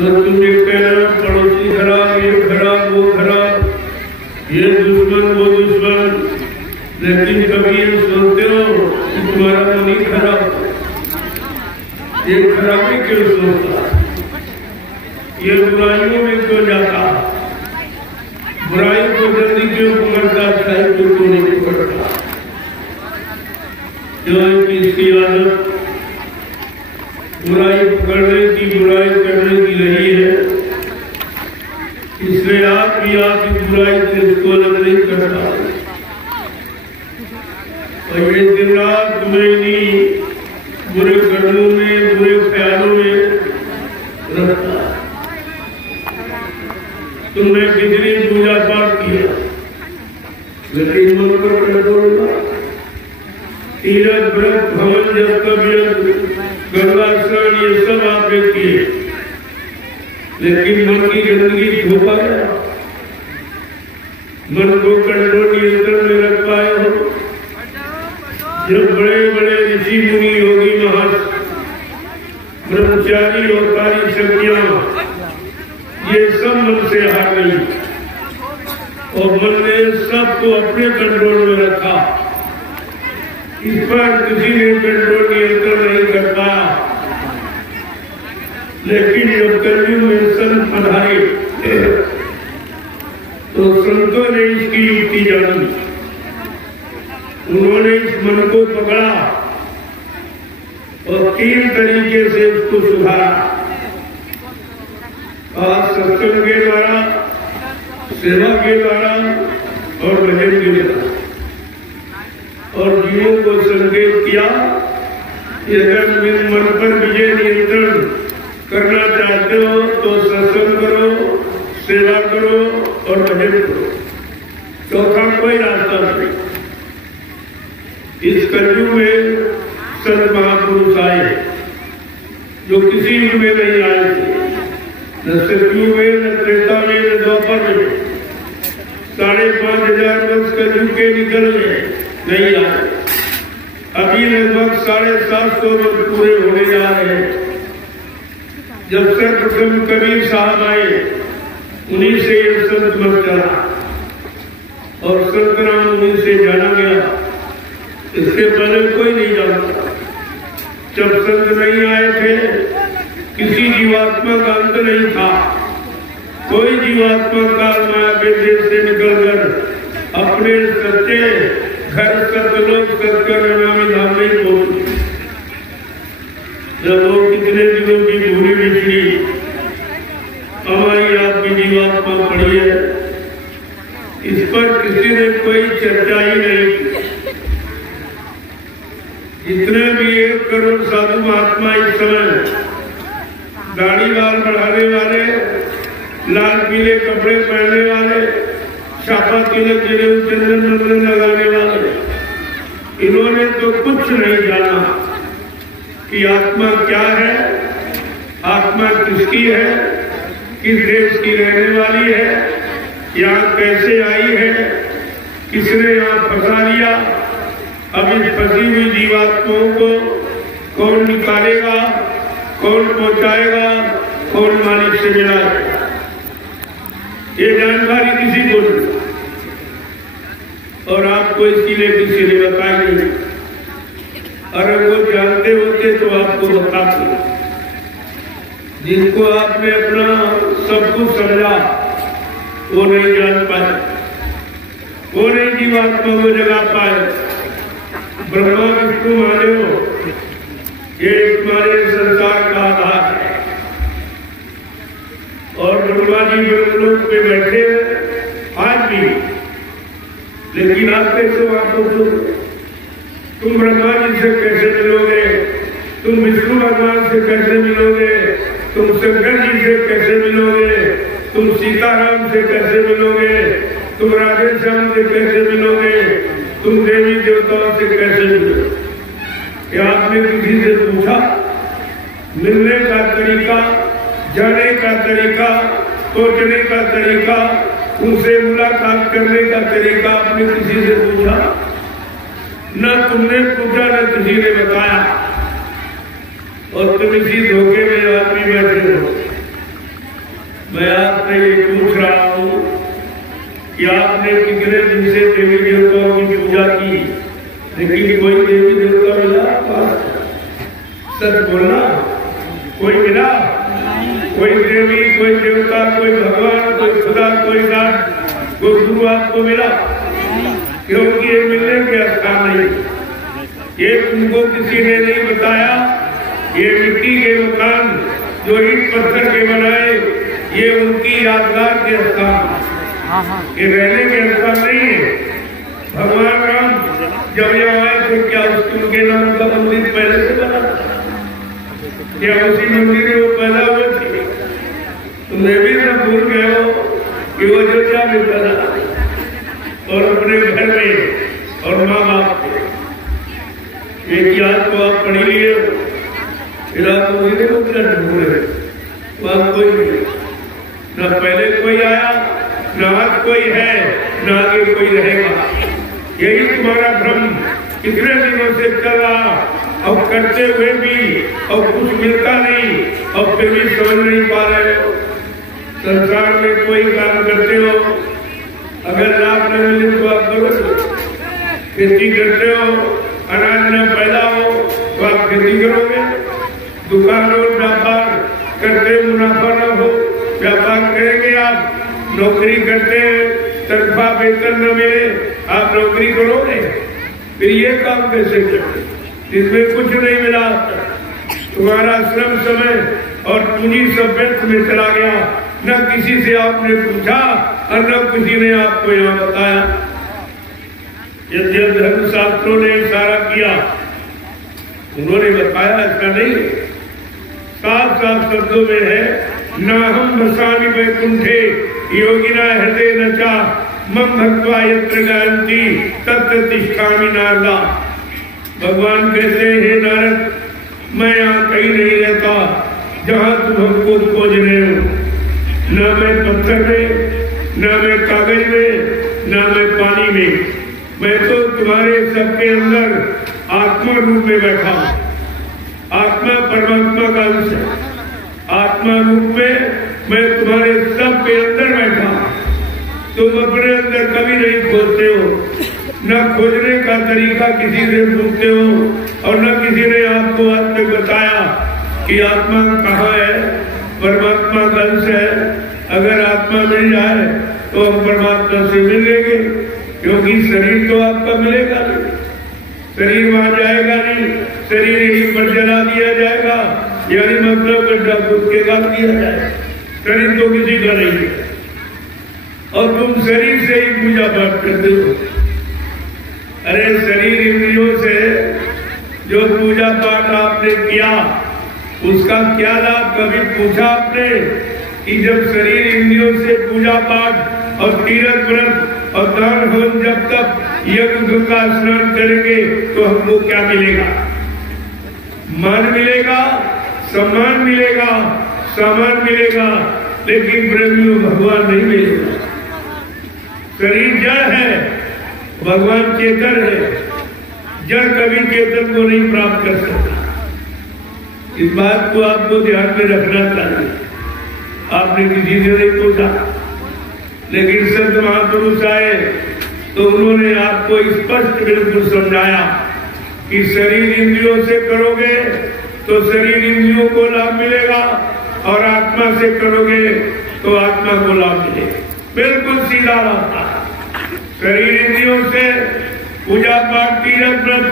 तो तुम ये कह रहे हो पड़ोसी खराब, ये खराब, वो खराब, ये दुश्मन, वो दुश्मन, लेकिन कभी ये सोचते हो कि तुम्हारा तो नहीं खराब, ये खराबी क्यों सोचता, ये बुराइयों में क्यों जाता, बुराई को जल्दी क्यों पकड़ता, अच्छाई को क्यों नहीं पकड़ता। जो इसकी आदत बुराई पकड़ने की, बुराई करने की रही है, इसलिए आप भी आपकी बुराई से इसको अलग नहीं करता, और ये दिन रात तुम्हें नहीं बुरे कर्मों में, बुरे ख्यालों में रखता। तुमने कितनी पूजा पाठ किया, लेकिन मन पर कंट्रोल, तीरथ व्रत भवन जब कभी गंगा स्नान ये सब आपने किए, लेकिन मन की गंदगी धो पाया, मन को कंट्रोल नियंत्रण में रख पाए हो। जब बड़े बड़े ऋषि मुनि, योगी, महर्षि, ब्रह्मचारी और कार्य शक्तियां ये सब मन से हार गई और मन ने सबको अपने कंट्रोल में रखा। इस पर किसी ने कंट्रोल नियंत्रण नहीं कर पाया, लेकिन जब कलयुग में संत पधारे तो संतों ने इसकी युक्ति जानी, उन्होंने इस मन को पकड़ा और 3 तरीके से उसको सुधारा। आज सत्संग के द्वारा, सेवा के द्वारा और भजन के द्वारा, और जीवों को संकेत किया कि अगर मन पर विजय नियंत्रण करना चाहते हो तो सत्संग करो, सेवा करो और भजन करो, चौथा कोई रास्ता नहीं। इस कलयुग में संत महापुरुष आए जो किसी युग में नहीं आए थे, न सतयुग में, न त्रेता में, न द्वापर में। 5,500 वर्ष कलयुग के निकल गए, नहीं आए। अभी लगभग 750 वर्ष पूरे होने जा रहे हैं। जब सर्वप्रथम कबीर साहब आए, उन्हीं से ये संत मत चला और संत नाम उन्हीं से जाना गया, इससे पहले कोई नहीं जानता। जब संत नहीं आए थे, किसी जीवात्मा का अंत नहीं था, कोई जीवात्मा काल माया के देश से निकलकर अपने सच्चे घर सतलोक सत्कर नामी धाम में पहुंचे। जब वो कितने दिनों की भूमि बिछड़ी, हमारी आपकी जीवात्मा पड़ी है, इस पर किसी ने कोई चर्चा ही नहीं की। जितने भी 1 करोड़ साधु महात्मा इस समय दाढ़ी बाल बढ़ाने वाले, लाल पीले कपड़े पहनने वाले, छापा तिलक जनेऊ चंदन मंदन लगाने वाले, इन्होंने तो कुछ नहीं जाना कि आत्मा क्या है, आत्मा किसकी है, किस देश की रहने वाली है, यहाँ कैसे आई है, किसने यहाँ फंसा लिया। अब इस फंसी हुई जीवात्माओं को कौन निकालेगा, कौन पहुंचाएगा, कौन मालिक से मिलाएगा, ये जानकारी किसी को नहीं, और आपको इसके लिए किसी ने बताई नहीं। अगर वो जानते होते तो आपको बताते। जिनको आपने अपना सब कुछ समझा वो नहीं जान पाए, वो नहीं जीवात्मा को जगा पाए। ब्रह्मा विष्णु महादेव ये तुम्हारे संसार का आधार है, और ब्रह्मा जी ब्रह्मलोक पे बैठे आज भी, लेकिन आप कैसे वहां पहुंचोगे? तुम ब्रह्मा जी से कैसे मिलोगे? तुम विष्णु भगवान से कैसे मिलोगे? तुम शंकर जी से कैसे मिलोगे? तुम सीताराम से कैसे मिलोगे? तुम राधे श्याम से कैसे मिलोगे? तुम देवी देवताओं से कैसे मिलोगे? क्या आपने किसी से पूछा? मिलने का तरीका, जाने का तरीका, सोचने का तरीका, उनसे मुलाकात करने का तरीका आपने किसी से पूछा? न तुमने पूछा, न किसी ने बताया, और तुम इसी धोखे में आदमी बैठे हो। मैं आपसे ये पूछ रहा हूँ कि आपने कितने दिन से देवी देवताओं की पूजा की, लेकिन कोई देवी देवता मिला पास? सच बोलना, कोई मिला? कोई देवी, कोई देवता, कोई भगवान, कोई खुदा, कोई दास, कोई गुरु आपको मिला? क्योंकि ये मिलने के स्थान नहीं, ये तुमको किसी ने नहीं बताया। ये मिट्टी के मकान जो ईंट पत्थर के बनाए, ये उनकी यादगार के स्थान, ये रहने के स्थान नहीं है। भगवान राम जब यहाँ आए तो क्या उनके नाम का मंदिर पहले से बना था? क्या उसी मंदिर में वो पैदा हुए थे? तुम्हें भी सब भूल गए हो कि वो अयोध्या में पैदा और अपने घर में और माँ बाप के एक याद को आप पढ़ी लिए, फिर आप मुझे ढूंढ रहे, वहां कोई नहीं, न पहले कोई आया, न आज कोई है, न आगे कोई रहेगा। यही तुम्हारा भ्रम कितने दिनों से चल रहा, और करते हुए भी और कुछ मिलता नहीं, और फिर भी समझ नहीं पा रहे हो। संसार में कोई काम करते हो, अगर लाभ न मिले तो आप करो। खेती करते हो, अनाज न पैदा हो तो आप खेती करोगे। दुकान और व्यापार करते मुनाफा न हो, व्यापार करेंगे आप। नौकरी करते हैं, तनख्वाह वेतन न मिले, आप नौकरी करोगे? फिर ये काम कैसे करोगे जिसमें कुछ नहीं मिला? तुम्हारा श्रम, समय और पूंजी सब व्यर्थ में चला गया। न किसी से आपने पूछा और न किसी ने आपको यहाँ बताया। यद्यप धर्मशास्त्रों ने इशारा किया, उन्होंने बताया ऐसा नहीं। साफ साफ शब्दों में है, न हम बसामि वैकुंठे योगिना हृदय न चा मम भक्त्वा यत्र गायन्ति तत्र तिष्ठामि नारदा। भगवान कहते हैं, नारद, मैं यहाँ कहीं नहीं रहता जहाँ तुम हमको खोज रहे हो। न मैं पत्थर में, न मैं कागज में, न मैं पानी में, मैं तो तुम्हारे सबके अंदर आत्मा रूप में बैठा हूँ। आत्मा परमात्मा का अंश है। आत्मा रूप में मैं तुम्हारे सबके अंदर बैठा हूँ। तुम अपने अंदर कभी नहीं खोजते हो, न खोजने का तरीका किसी से पूछते हो, और न किसी ने आपको आज तक बताया कि आत्मा कहाँ है, परमात्मा का अंश है। अगर आत्मा मिल जाए तो हम परमात्मा से मिलेंगे, क्योंकि शरीर तो आपका मिलेगा नहीं, शरीर वहां जाएगा नहीं, शरीर यहीं पर जला दिया जाएगा, यानी मतलब गड्ढा खोद के गाड़ दिया जाएगा। शरीर तो किसी का नहीं है, और तुम शरीर से ही पूजा पाठ करते हो। अरे शरीर इंद्रियों से जो पूजा पाठ आपने किया, उसका क्या लाभ कभी पूछा आपने कि जब शरीर इंद्रियों से पूजा पाठ और तीर्थ व्रत और दान हवन जब तक यज्ञ गंगा स्नान करेंगे तो हमको क्या मिलेगा? मान मिलेगा, सम्मान मिलेगा, सामान मिलेगा, लेकिन ब्रह्म में भगवान नहीं मिलेगा। शरीर जड़ है, भगवान चेतन है। जड़ कभी चेतन को नहीं प्राप्त कर सकता। इस बात को आपको ध्यान में रखना चाहिए। आपने किसी से नहीं पूछा, लेकिन संत महापुरुष आए तो उन्होंने आपको स्पष्ट बिल्कुल समझाया कि शरीर इंद्रियों से करोगे तो शरीर इंद्रियों को लाभ मिलेगा, और आत्मा से करोगे तो आत्मा को लाभ मिलेगा। बिल्कुल सीधा रास्ता। शरीर इंद्रियों से पूजा पाठ, तीर्थ व्रत,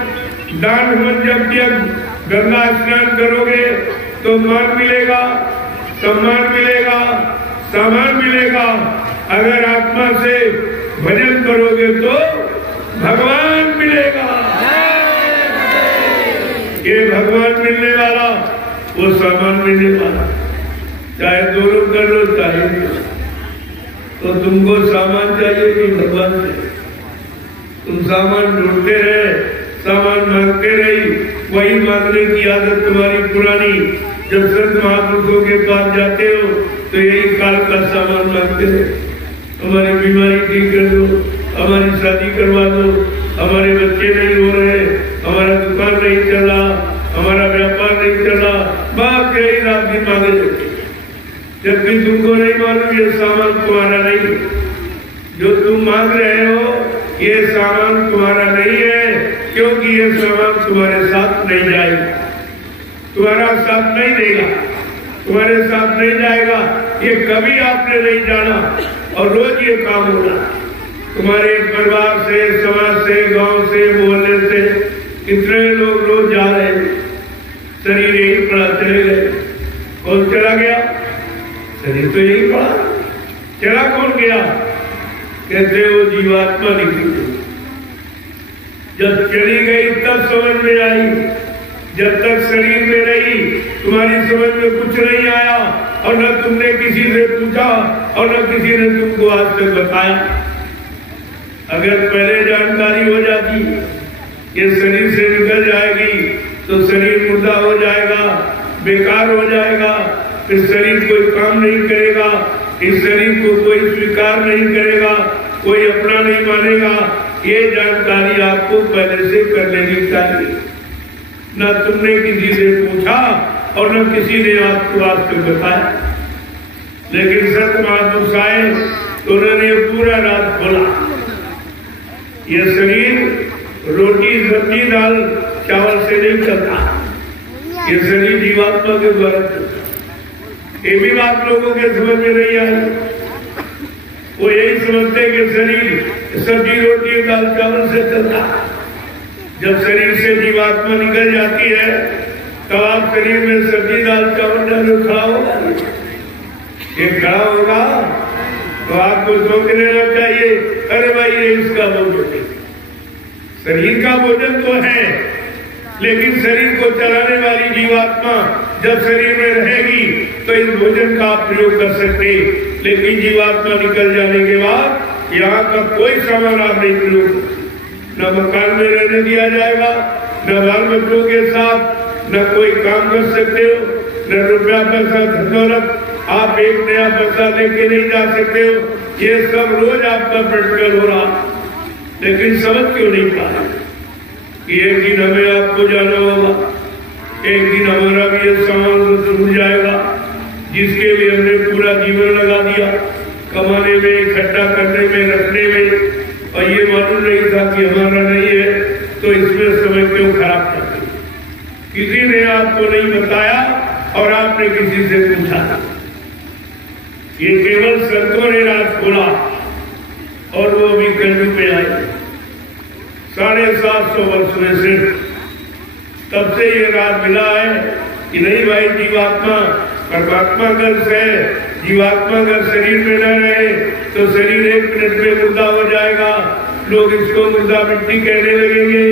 दान हवन, जप यज्ञ, गंगा स्नान करोगे तो मान मिलेगा, सम्मान मिलेगा, सामान मिलेगा। अगर आत्मा से भजन करोगे तो भगवान मिलेगा। ये भगवान मिलने वाला, वो सामान मिलने वाला। चाहे दोनों कर लो, चाहे तो तुमको सामान चाहिए कि भगवान चाहिए? तुम सामान ढूंढते रहे, सामान मांगते रही, वही मांगने की आदत तुम्हारी पुरानी। जब संत महापुरुषों के पास जाते हो तो यही काल का सामान मांगते रहे। हमारी बीमारी ठीक कर दो, हमारी शादी करवा दो, हमारे बच्चे नहीं हो रहे, हमारा दुकान नहीं चला, हमारा व्यापार नहीं चला, बाप यही रात दिन मांगे रहते। जबकि तुमको नहीं मालूम ये सामान तुम्हारा नहीं है। जो तुम मांग रहे हो ये सामान तुम्हारा नहीं है, क्योंकि ये सामान तुम्हारे साथ नहीं जाएगा, तुम्हारा साथ नहीं देगा, तुम्हारे साथ नहीं जाएगा। ये कभी आपने नहीं जाना और रोज ये काम हो रहा। तुम्हारे परिवार से, समाज से, गांव से, मोहल्ले से कितने लोग रोज जा रहे हैं, शरीर यही पड़ा चले गए। कौन चला गया? शरीर तो यही पड़ा, चला कौन गया? कहते वो जीवात्मा निकली। जब चली गई तब समझ में आई, जब तक शरीर में रही तुम्हारी समझ में कुछ नहीं आया, और न तुमने किसी से पूछा और न किसी ने तुमको आज तक बताया। अगर पहले जानकारी हो जाती ये शरीर से निकल जाएगी तो शरीर मुर्दा हो जाएगा, बेकार हो जाएगा, इस शरीर कोई काम नहीं करेगा, इस शरीर को कोई स्वीकार नहीं करेगा, कोई अपना नहीं मानेगा। ये जानकारी आपको पहले से कर लेनी चाहिए। न तुमने किसी से पूछा और न किसी ने आपको आज तक बताया। लेकिन संत महापुरुष आए तो उन्होंने पूरा रात बोला ये शरीर रोटी सब्जी दाल चावल से नहीं चलता, ये शरीर जीवात्मा के द्वारा चलता। ये भी बात लोगों के समझ में नहीं आई। वो यही समझते कि शरीर सब्जी रोटी दाल चावल से चलता। जब शरीर से जीवात्मा निकल जाती है तब आप शरीर में सब्जी दाल चावल डाल खड़ा होगा, ये खड़ा होगा तो आपको सोच लेना चाहिए अरे भाई ये इसका भोजन है। शरीर का भोजन तो है, लेकिन शरीर को चलाने वाली जीवात्मा जब शरीर में रहेगी तो इस भोजन का आप प्रयोग कर सकते। लेकिन जीवात्मा निकल जाने के बाद यहाँ का कोई सामान आप नहीं प्रयोग, न मकान में रहने दिया जाएगा, न बाल बच्चों के साथ न कोई काम कर सकते हो, न रुपया पैसा धनदौलत आप एक नया पैसा लेके नहीं जा सकते हो। ये सब रोज आपका प्रैक्टिकल हो रहा, लेकिन समझ क्यों नहीं पा रहे। एक दिन हमें आपको जाना होगा, एक दिन हमारा भी ये सामान टूट जाएगा जिसके लिए हमने पूरा जीवन लगा दिया, कमाने में, इकट्ठा करने में, रखने में, और ये मालूम नहीं था कि हमारा नहीं है तो इसमें समय क्यों खराब करते। किसी ने आपको नहीं बताया और आपने किसी से पूछा। ये केवल संतों ने राज खोला और वो भी कलयुग में आए 750 वर्ष में से। तब से ये राज मिला है कि नहीं भाई जीवात्मा परमात्मा गर्भ है, जीवात्मा अगर शरीर में न रहे तो शरीर एक मिनट में मुर्दा हो जाएगा, लोग इसको मुर्दा मिट्टी कहने लगेंगे।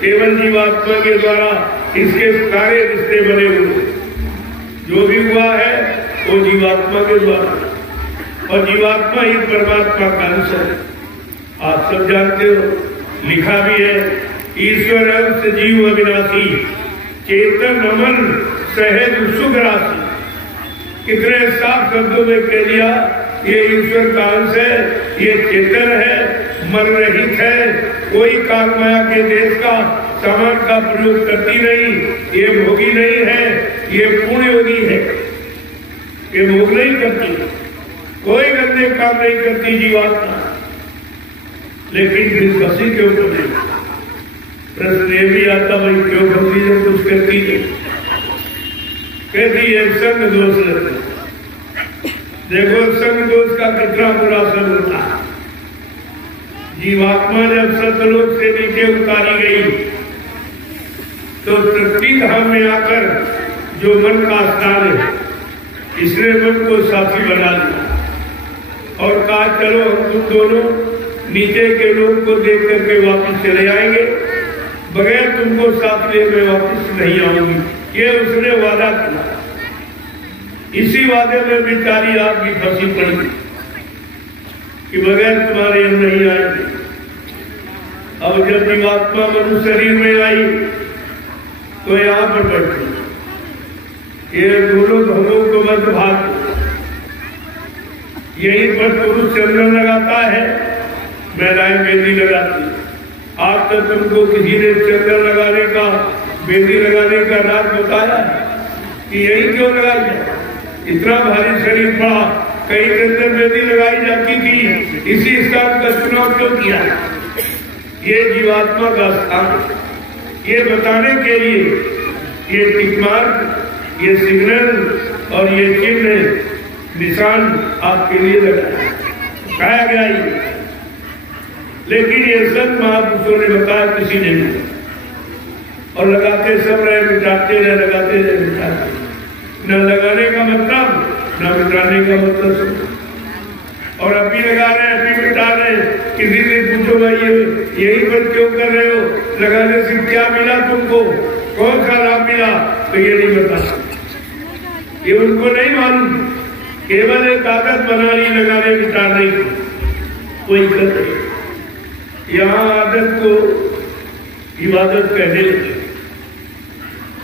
केवल जीवात्मा के द्वारा इसके सारे रिश्ते बने हुए, जो भी हुआ है वो जीवात्मा के द्वारा, और जीवात्मा ही परमात्मा का अंश है। आप सब जानते हो, लिखा भी है ईश्वर अंश जीव अविनाशी, चेतन अमन सहज सुख राशि। कितने साफ शब्दों में कह दिया ये ईश्वर का अंश है, ये चेतन है, मर रहित है, कोई काल माया के देश का सामान का प्रयोग करती नहीं, ये भोगी नहीं है, ये पूर्ण योगी है, ये भोग नहीं करती, कोई गंदे काम नहीं करती जीवात्मा। लेकिन फिर फंसी क्यों करती? प्रश्न ये भी आता भाई क्यों फंसी जो कुछ करती है? कहती है संग दोष रहते। देखो संग दोष का कितना बुरा असर होता है। जीवात्मा जब सतलोक से नीचे उतारी गई तो तृप्ति धाम में आकर जो मन का स्थान है इसने मन को साथी बना दिया और कहा चलो हम तुम दोनों नीचे के लोग को देख करके वापस चले आएंगे, बगैर तुमको साथ लिए मैं वापस नहीं आऊंगी। ये उसने वादा किया। इसी वादे में बेचारी आप भी फंसी पड़ी कि बगैर तुम्हारे हम नहीं आएंगे। अब जब जीवात्मा मनुष्य शरीर में आई तो यहाँ पर बैठी, ये दोनों धर्मों को मध्य भाग यहीं पर पुरुष चंद्रन लगाता है, महिलाएं मेहंदी लगाती। आज तक तुमको किसी ने चंद्रन लगाने का, मेहंदी लगाने का राज बताया कि यही क्यों लगाई जाए? इतना भारी शरीर पड़ा, कहीं के अंदर मेहंदी लगाई जाती थी, इसी स्थान का चुनाव क्यों किया? ये जीवात्मा का स्थान, ये बताने के लिए ये टिक मार्क, ये सिग्नल और ये चिन्ह निशान आपके लिए लगाया गया ही। लेकिन ये सब महापुरुषों ने बताया, किसी ने भी, और लगाते सब रहे, मिटाते रहे, लगाते रहे, मिटाते। न लगाने का मतलब न मिटाने का मतलब। और अभी लगा रहे, अभी मिटा रहे। किसी से पूछो भाई यही पर क्यों कर रहे हो, लगाने से क्या मिला तुमको, कौन सा लाभ मिला? तो ये नहीं बता, ये उनको नहीं मालूम। केवल एक आदत बना ली लगाने मिटाने की, कोई कर रही। यहाँ आदत को इबादत कहने लगे,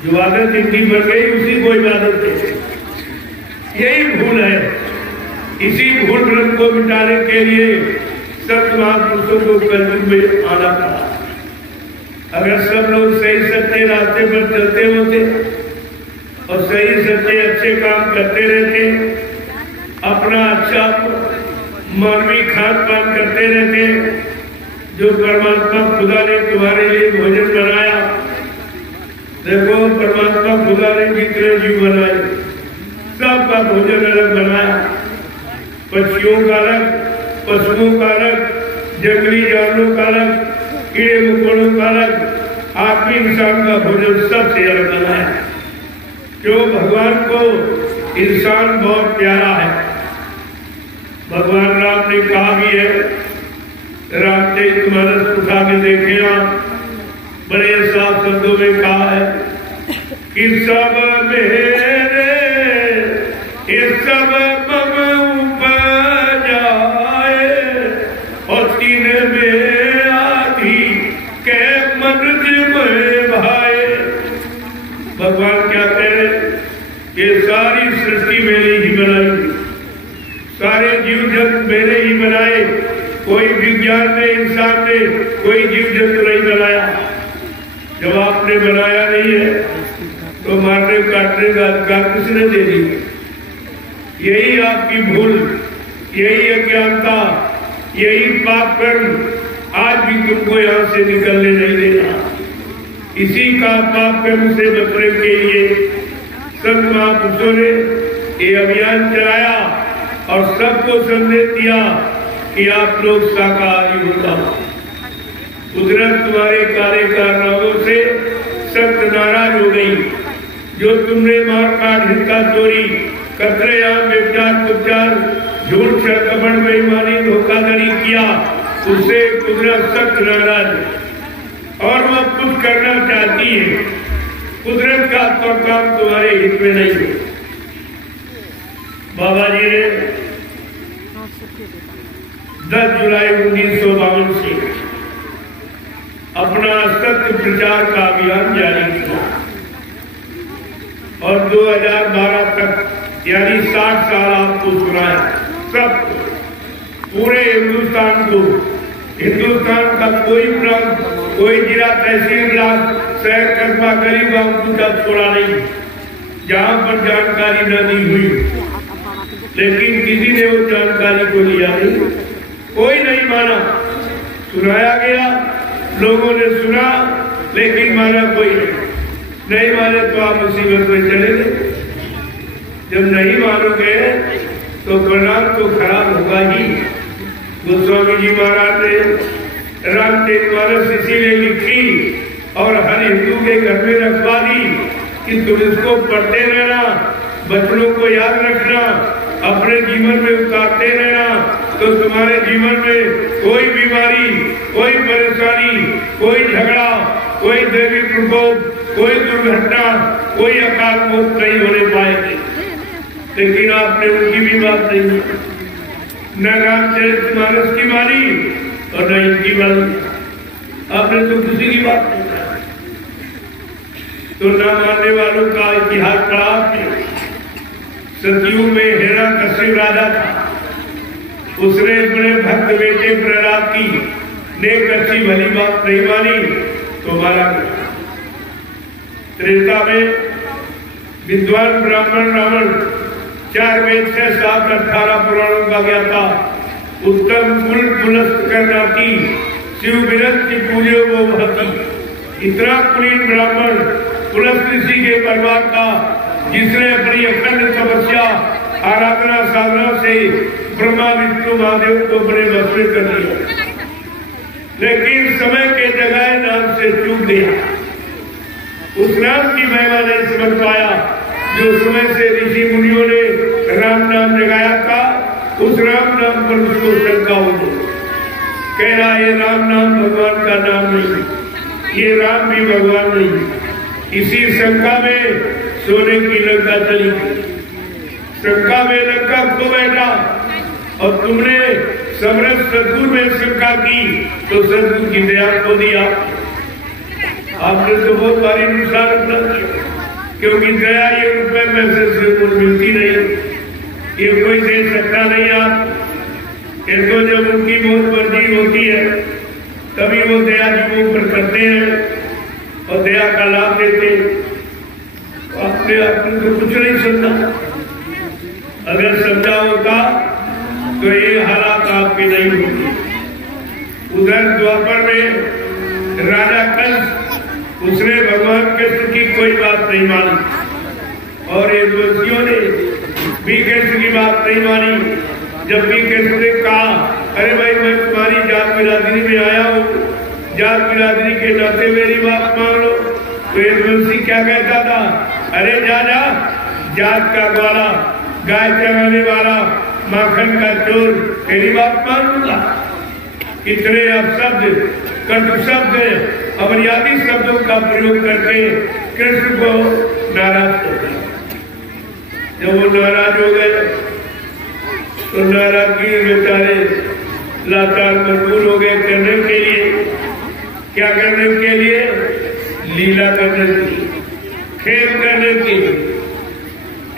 जो आदत इनकी बन गई उसी को इबादत कहते। यही भूल है। इसी भूल भ्रम को मिटाने के लिए संत महापुरुषों को कलयुग में आना पड़ा। अगर सब लोग सही सच्चे रास्ते पर चलते होते और सही सच्चे अच्छे काम करते रहते, अपना अच्छा मानवीय खान पान करते रहते, जो परमात्मा खुदा ने तुम्हारे लिए भोजन बनाया, देखो परमात्मा खुदा ने जितने जीव बनाए सबका भोजन अलग बनाया। पक्षियों का अलग, पशुओं का अलग, जंगली जानवरों का अलग, कीड़े मकोड़ों का अलग, आदमी इंसान का भोजन सबसे अलग बनाया। क्यों? भगवान को इंसान बहुत प्यारा है। भगवान राम ने कहा भी है, रामचरितमानस उठा के देखे आप, बड़े साफ शब्दों में कहा है कि सब मेरे इस सब मम उपजाए और तीन में आधी के मन में भाए। भगवान क्या कह रहे? ये सारी सृष्टि मेरी ही बनाई, सारे जीव जंतु मेरे ही बनाए। कोई विज्ञान ने, इंसान ने कोई जीव जंतु नहीं बनाया। जब आपने बनाया नहीं है तो मारने काटने का अधिकार किसने दे दी? यही आपकी भूल, यही अज्ञानता, यही पाप कर्म आज भी तुमको यहाँ से निकलने नहीं देना। इसी का पाप कर्म से बचने के लिए संत महापुरुषों ने ये अभियान चलाया और सबको संदेश दिया कि आप लोग शाकाहारी होगा। कुदरत तुम्हारे कार्य कारनामों से सख्त नाराज हो गई। जो तुमने मार काट, हिंसा, चोरी, कतलेआम, व्यभिचार, कुचार, झूठ, कपट, बेईमानी, धोखाधड़ी किया, उससे कुदरत सख्त नाराज है और वह कुछ करना चाहती है। कुदरत का तो काम तुम्हारे हित में नहीं है। बाबा जी ने 10 जुलाई 1952 से अपना सत्य प्रचार का अभियान जारी किया और 2012 तक यानी 60 साल आपको सुनाया। सब पूरे हिंदुस्तान को, हिंदुस्तान का कोई प्रांत, कोई जिला, तहसील, ब्लॉक, शहर, कस्बा, गरीब गांव का छोड़ा नहीं जहां पर जानकारी न दी हुई। लेकिन किसी ने उस जानकारी को लिया नहीं, कोई नहीं माना। सुनाया गया, लोगों ने सुना, लेकिन माना कोई नहीं माने तो आप मुसीबत में चले गए। जब नहीं मानोगे तो परिणाम तो खराब होगा ही। गोस्वामी जी महाराज ने रामचरितमानस इसीलिए लिखी और हर हिंदू के घर में रखवा दी कि तुम इसको पढ़ते रहना, बच्चों को याद रखना, अपने जीवन में उतारते रहना, तो तुम्हारे जीवन में कोई बीमारी, कोई परेशानी, कोई झगड़ा, कोई देवी प्रकोप, कोई दुर्घटना, कोई अकाल मौत नहीं होने पाएगी। लेकिन आपने उनकी भी बात नहीं, न रामचरितमानस की मानी और न इनकी मानी। आपने तो किसी की बात नहीं मानी। तो न मानने वालों का इतिहास पढ़ा आपने। सतयुग में हिरण्यकश्यप राजा था, उसने अपने भक्त बेटे प्रहलाद की नेक अच्छी भली बात नहीं मानी तो मारा गया। त्रेता में विद्वान ब्राह्मण रावण 4 वेद 6 7 18 पुराणों का ज्ञाता उत्तम कुल पुलस्त करना की शिव विरत की पूजो वो भक्ति इतना कुलीन ब्राह्मण पुलस्त ऋषि के परिवार का जिसने अपनी अखंड तपस्या आराधना साधना से ब्रह्मा विष्णु महादेव को अपने वश में कर दिया, लेकिन समय के जगह नाम से चूक गया। उस नाम की महिमा नहीं समझ पाया जो समय से ऋषि मुनियों ने राम नाम जगाया था। उस राम नाम पर उसको शंका हो गई, कह रहा ये राम नाम भगवान का नाम नहीं, ये राम भी भगवान नहीं। इसी शंका में सोने की लंका चली गई, शंका में लंका खो बैठा। और तुमने समरथ सदगुरु में शंका की तो सदगुरु की दया खो दिया। आपने तो बहुत भारी नुकसान अपना किया, क्योंकि दया ये रुपए पैसे से कुछ मिलती नहीं, ये कोई दे सकता नहीं। आप इनको जब उनकी बहुत मर्जी होती है तभी वो दया जीवों पर करते हैं और दया का लाभ देते। आपने तो कुछ नहीं समझा, अगर समझा होता तो ये हालात आपके नहीं होते। उधर द्वापर में राजा कंस उसने भगवान कृष्ण की कोई बात नहीं मानी और ये दोषियों ने भी कृष्ण की बात नहीं मानी। जब भी कृष्ण ने कहा अरे भाई मैं तुम्हारी जात बिरादरी में आया हूँ, जात बिरादरी के नाते मेरी बात मान लो, तो ये तुलसी क्या कहता था, अरे जा जा जात का ग्वाला, गाय चराने वाला, माखन का चोर, तेरी बात मान लूंगा। कितने अपशब्द कटु शब्द अमर्यादित शब्दों का प्रयोग करके कृष्ण को नाराज कर दिया। जब वो नाराज हो गए तो नाराजगी बेचारे लाचार मजबूर हो गए करने के लिए, क्या करने के लिए, लीला करने की, खेल करने की।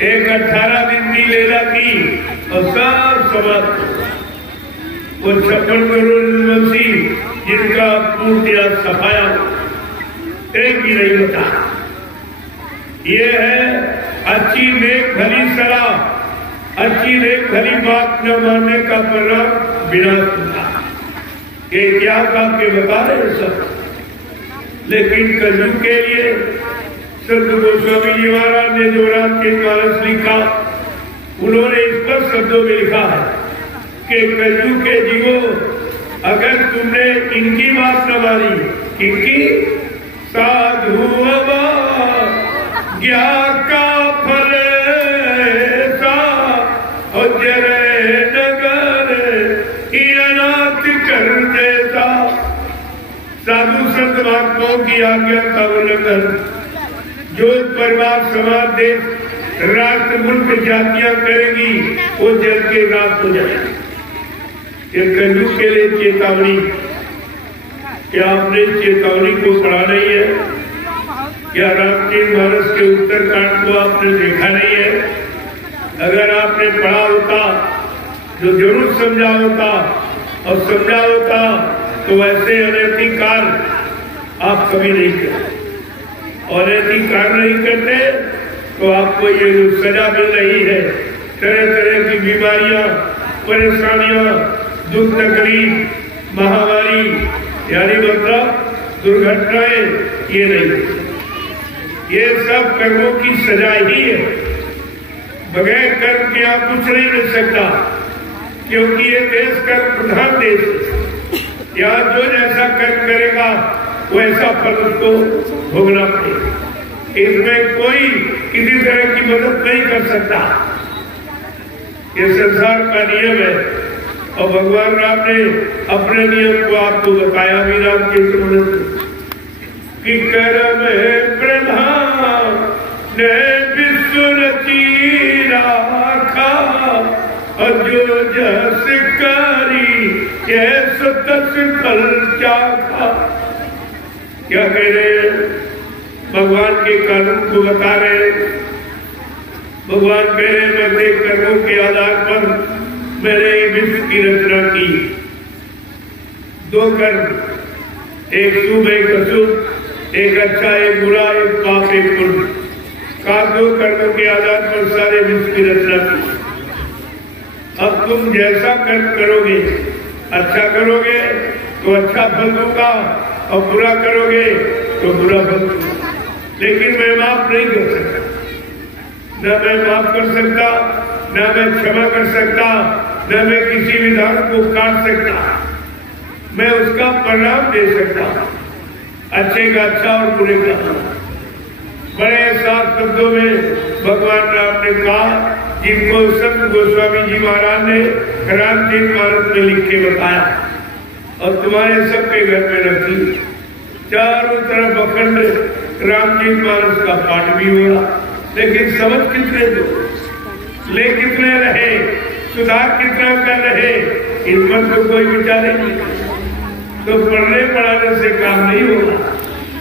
एक 18 दिन की लीला की और सब समाप्त। वो 56 करोड़ वंशी जिनका पूर्तिया सफाया एक भी नहीं बता। ये है अच्छी नेक भली सलाह, अच्छी नेक भली बात न मानने का परिणाम विनाश होता। ये इतिहास आपके बता रहे सब, लेकिन कलयुग के लिए संत गोस्वामी जी महाराज ने जो रामचरितमानस लिखा, उन्होंने स्पष्ट शब्दों में लिखा है कि कलयुग के जीवों, अगर तुमने इनकी बात न मानी, इनकी साधु ज्ञा का फल और जरे नगर अनाथ कर देता। साधु संत महात्माओं की आज्ञा का उल्लंघन जो परिवार समाज देश राष्ट्र मुल्क जातियां करेगी वो जल के रात हो जाएगी। ये कलयुग के लिए चेतावनी। क्या आपने चेतावनी को पढ़ा नहीं है? क्या रामचरितमानस के उत्तरकांड को आपने देखा नहीं है? अगर आपने पढ़ा होता तो जरूर समझा होता, और समझा होता तो ऐसे अनैतिक कार्य आप कभी नहीं करते। अनैतिक कार्य नहीं करते तो आपको ये जो सजा मिल रही है, तरह तरह की बीमारियां, परेशानियां, दुख तकलीफ, महामारी, यानी मतलब दुर्घटनाएं, ये नहीं, ये सब कर्मों की सजा ही है। बगैर कर्म के आप कुछ नहीं मिल सकता, क्योंकि ये देश कर्म प्रधान देश है। यहाँ जो जैसा कर्म करेगा वैसा फल उसको भोगना पड़ेगा। इसमें कोई किसी तरह की मदद नहीं कर सकता। ये संसार का नियम है और भगवान राम ने अपने नियम को आपको बताया भी रामचरितमानस कि कर्म है प्रधान ने विश्व रची राखा और जो जस करी ये सतस फल चाखा। क्या कह रहे हैं? भगवान के कानून को बता रहे। भगवान कह रहे बदले कर्मों के आधार पर मैंने विश्व की रचना की। 2 कर्म, एक शुभ एक अशुभ, एक अच्छा एक बुरा, एक पाप एक पुण्य। साधु कर्मों के आधार पर सारे विश्व की रचना की। अब तुम जैसा कर्म करोगे, अच्छा करोगे तो अच्छा फल दूंगा और बुरा करोगे तो बुरा फल दूंगा। लेकिन मैं माफ नहीं कर सकता, न मैं माफ कर सकता, न मैं क्षमा कर सकता, न मैं किसी विधान को काट सकता। मैं उसका परिणाम दे सकता, अच्छे का अच्छा और बुरे का। बड़े साफ शब्दों में भगवान राम ने कहा, जिनको संत गोस्वामी जी महाराज ने रामचरितमानस में लिख के बताया और तुम्हारे सबके घर में रखी। चारों तरफ अखंड रामचरितमानस का पाठ भी हो रहा, लेकिन समझ कितने दो, ले कितने रहे, सुधार कितना कर रहे, इन पर तो कोई विचार नहीं। तो पढ़ने पढ़ाने से काम नहीं होगा,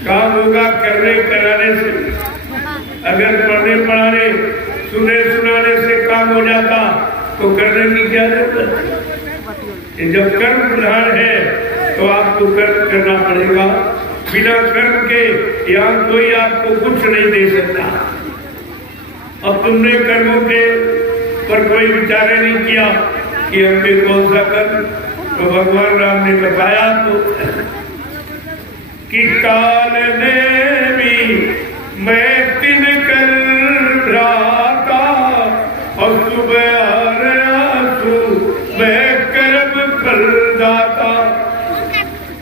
काम होगा करने कराने से। अगर पढ़ने पढ़ाने सुने सुनाने से काम हो जाता तो करने की क्या जरूरत है। जब कर्म प्रधान है तो आपको कर्म करना पड़ेगा। बिना कर्म के यहाँ कोई आपको कुछ नहीं दे सकता। अब तुमने कर्मों के पर कोई विचार नहीं किया कि हमने कौन सा कर्म, तो भगवान राम ने बताया तो कि काल ने भी मैं तिन कर राता और सुबह मैं कर्म फलदाता।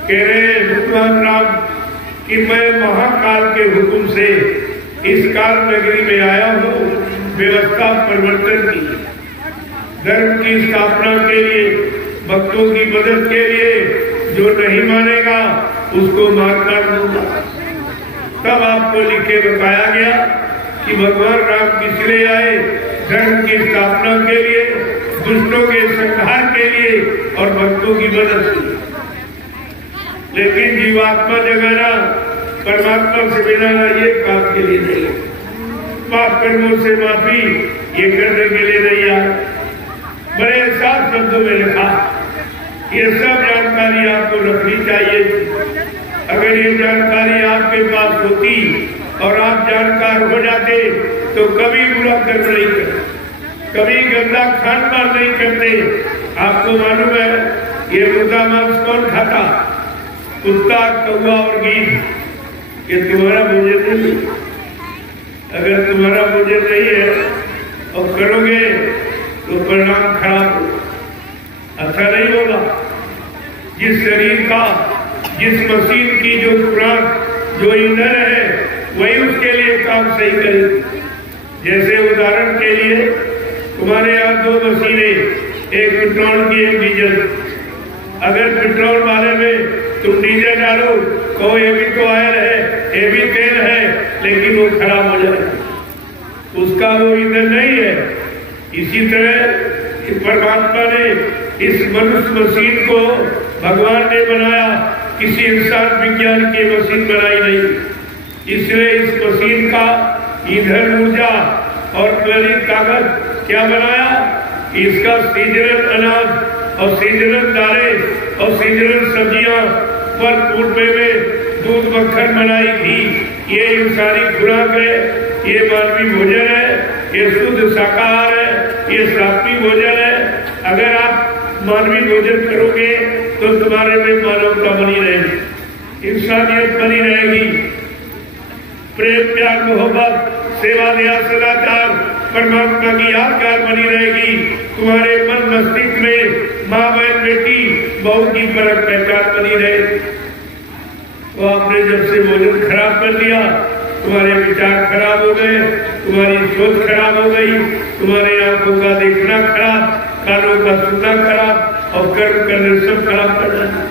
कह रहे भगवान राम कि मैं महाकाल के हुक्म से इस काल नगरी में आया हूँ व्यवस्था परिवर्तन की, धर्म की स्थापना के लिए, भक्तों की मदद के लिए। जो नहीं मानेगा उसको मार काट दूंगा। तब आपको लिख के बताया गया कि भगवान राम किस लिए आए, धर्म की स्थापना के लिए, दुष्टों के संहार के लिए और भक्तों की मदद के लिए। लेकिन जीवात्मा जगाना, परमात्मा से मिलाना ये काम के लिए नहीं है। पाप कर्मों से माफी ये करने के लिए नहीं आए। बड़े साफ शब्दों में लिखा, ये सब जानकारी आपको रखनी चाहिए। अगर ये जानकारी आपके पास होती और आप जानकार हो जाते तो कभी बुरा कर्म नहीं करते, कभी गंदा खान पान नहीं करते। आपको मालूम है ये मुर्गा मांस कौन खाता? कुत्ता, कौवा और गीद। ये तुम्हारा भोजन नहीं। अगर तुम्हारा भोजन नहीं है और करोगे तो परिणाम खराब होगा, अच्छा नहीं होगा। जिस शरीर का, जिस मशीन की जो खुराक, जो ईंधन है, वही उसके लिए काम सही करेगी। जैसे उदाहरण के लिए तुम्हारे यहाँ दो मशीनें, एक पेट्रोल की एक डीजल। अगर पेट्रोल वाले में तुम डीजल डालो तो ये भी तो ऑयल है, ये भी तेल है, लेकिन वो खराब हो जाए, उसका वो ईंधन नहीं है। इसी तरह परमात्मा ने इस मनुष्य मशीन को भगवान ने बनाया, किसी इंसान विज्ञान की मशीन बनाई नहीं। इसलिए इस मशीन का ईंधन, ऊर्जा और प्रेरित कागज क्या बनाया? इसका सीजनल अनाज और सीजनल दालें और सीजनल सब्जियां फल फ्रूट में दूध मक्खन बनाई थी। ये इंसानी खुराक है, ये मानवीय भोजन है, ये शुद्ध शाकाहार है, ये सात्विक भोजन है। अगर आप मानवीय भोजन करोगे तो तुम्हारे में मानवता बनी रहेगी, इंसानियत बनी रहेगी, प्रेम, प्यार, मोहब्बत, सेवा, दया, सदाचार, परमात्मा की यादगार बनी रहेगी। तुम्हारे मन मस्तिष्क में माँ, बहन, बेटी, बहू की परख पहचान बनी रहे। तो आपने जब से भोजन खराब कर दिया, तुम्हारे विचार खराब हो गए, तुम्हारी सोच खराब हो गई, तुम्हारे आंखों का देखना खराब, कानों का सुनना खराब और कर्म करने सब खराब कर जाना।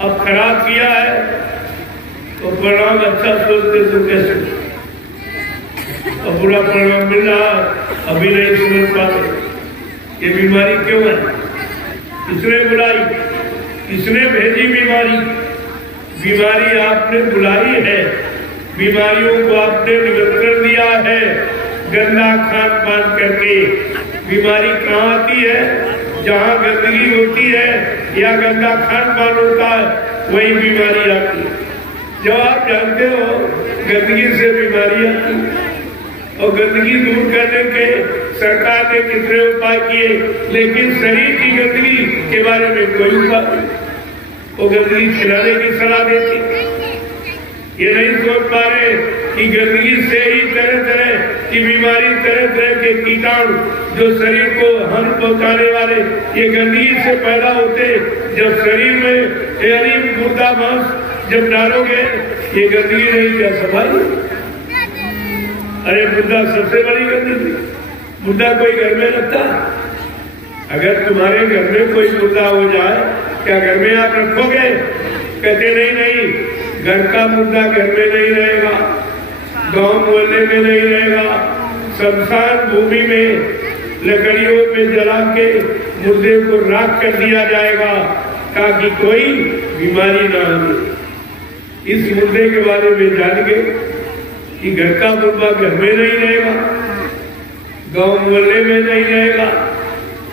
अब खराब किया है तो परिणाम अच्छा सोचते तो कैसे, और बुरा परिणाम मिल रहा अभी नहीं समझ पाते। ये बीमारी क्यों है? किसने बुलाई, किसने भेजी बीमारी? बीमारी आपने बुलाई है, बीमारियों को आपने निमंत्रण दिया है गंदा खान पान करके। बीमारी कहाँ आती है? जहाँ गंदगी होती है या गंदा खान पान होता है, वही बीमारी आती है। जब आप जानते हो गंदगी से बीमारी आती है, और गंदगी दूर करने के सरकार ने कितने उपाय किए, लेकिन शरीर की गंदगी के बारे में कोई उपाय नहीं। वो गंदगी खिलाने की सलाह देती, ये नहीं सोच पा रहे कि गंदगी से ही तरह तरह की बीमारी, तरह तरह के कीटाणु जो शरीर को हानि पहुंचाने वाले, ये गंदगी से पैदा होते। जब शरीर में यानी मुर्दा मांस जब डालोगे, ये गंदगी नहीं क्या सफाई? अरे मुर्दा सबसे बड़ी गंदगी। मुर्दा कोई घर में रखता? अगर तुम्हारे घर में कोई मुर्दा हो जाए, क्या घर में आप रखोगे? कहते नहीं नहीं, घर का मुर्दा घर में नहीं रहेगा, गांव मोहल्ले में नहीं रहेगा, शमशान भूमि में लकड़ियों पे जला के मुर्दे को राख कर दिया जाएगा ताकि कोई बीमारी ना आए। इस मुद्दे के बारे में जान के कि घर का मुर्दा घर में नहीं रहेगा, गांव मोहल्ले में नहीं रहेगा,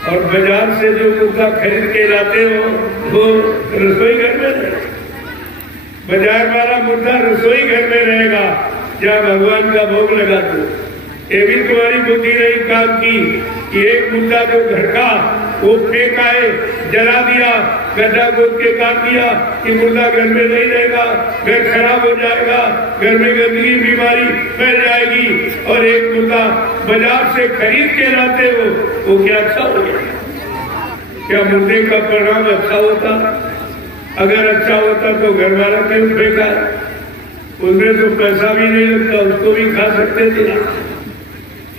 और बाजार से जो मुर्दा खरीद के लाते हो वो रसोई घर में रहेगा। बाजार वाला मुर्दा रसोई घर में रहेगा जहाँ भगवान का भोग लगा दो। ये भी तुम्हारी बुद्धि नहीं काम की कि एक मुर्दा जो घर का वो फेंका है, जला दिया, गड्ढा खोद के काट दिया कि मुर्दा घर में नहीं रहेगा, घर खराब हो जाएगा, घर में गंदगी बीमारी फैल जाएगी। और एक मुर्दा बाजार से खरीद के लाते हो, वो क्या अच्छा हो गया? क्या मुर्दे का परिणाम अच्छा होता? अगर अच्छा होता तो घर वाला क्यों फेंका? उसमें तो पैसा भी नहीं लगता, उसको भी खा सकते थे।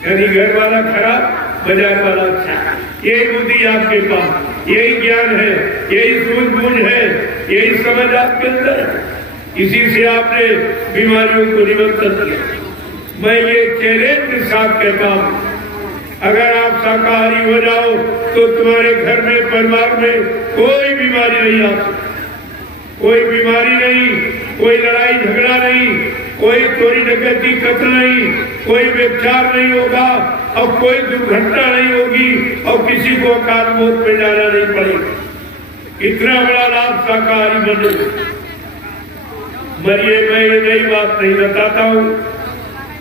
यानी घर वाला खराब, बाजार वाला अच्छा। यही बुद्धि आपके पास, यही ज्ञान है, यही सूझबूझ है, यही समझ आपके अंदर है। इसी से आपने बीमारियों को नियंत्रित किया। मैं ये चैलेंज के साथ कहता हूँ, अगर आप शाकाहारी हो जाओ तो तुम्हारे घर में, परिवार में कोई बीमारी नहीं आ सकती, कोई बीमारी नहीं, कोई लड़ाई झगड़ा नहीं, कोई चोरी डकैती कत्ल नहीं, कोई व्यभिचार नहीं होगा, और कोई दुर्घटना नहीं होगी, और किसी को अकाल मौत में जाना नहीं पड़ेगा। इतना बड़ा लाभ शाकाहारी बनने। मरिए मैं ये नई बात नहीं बताता हूँ,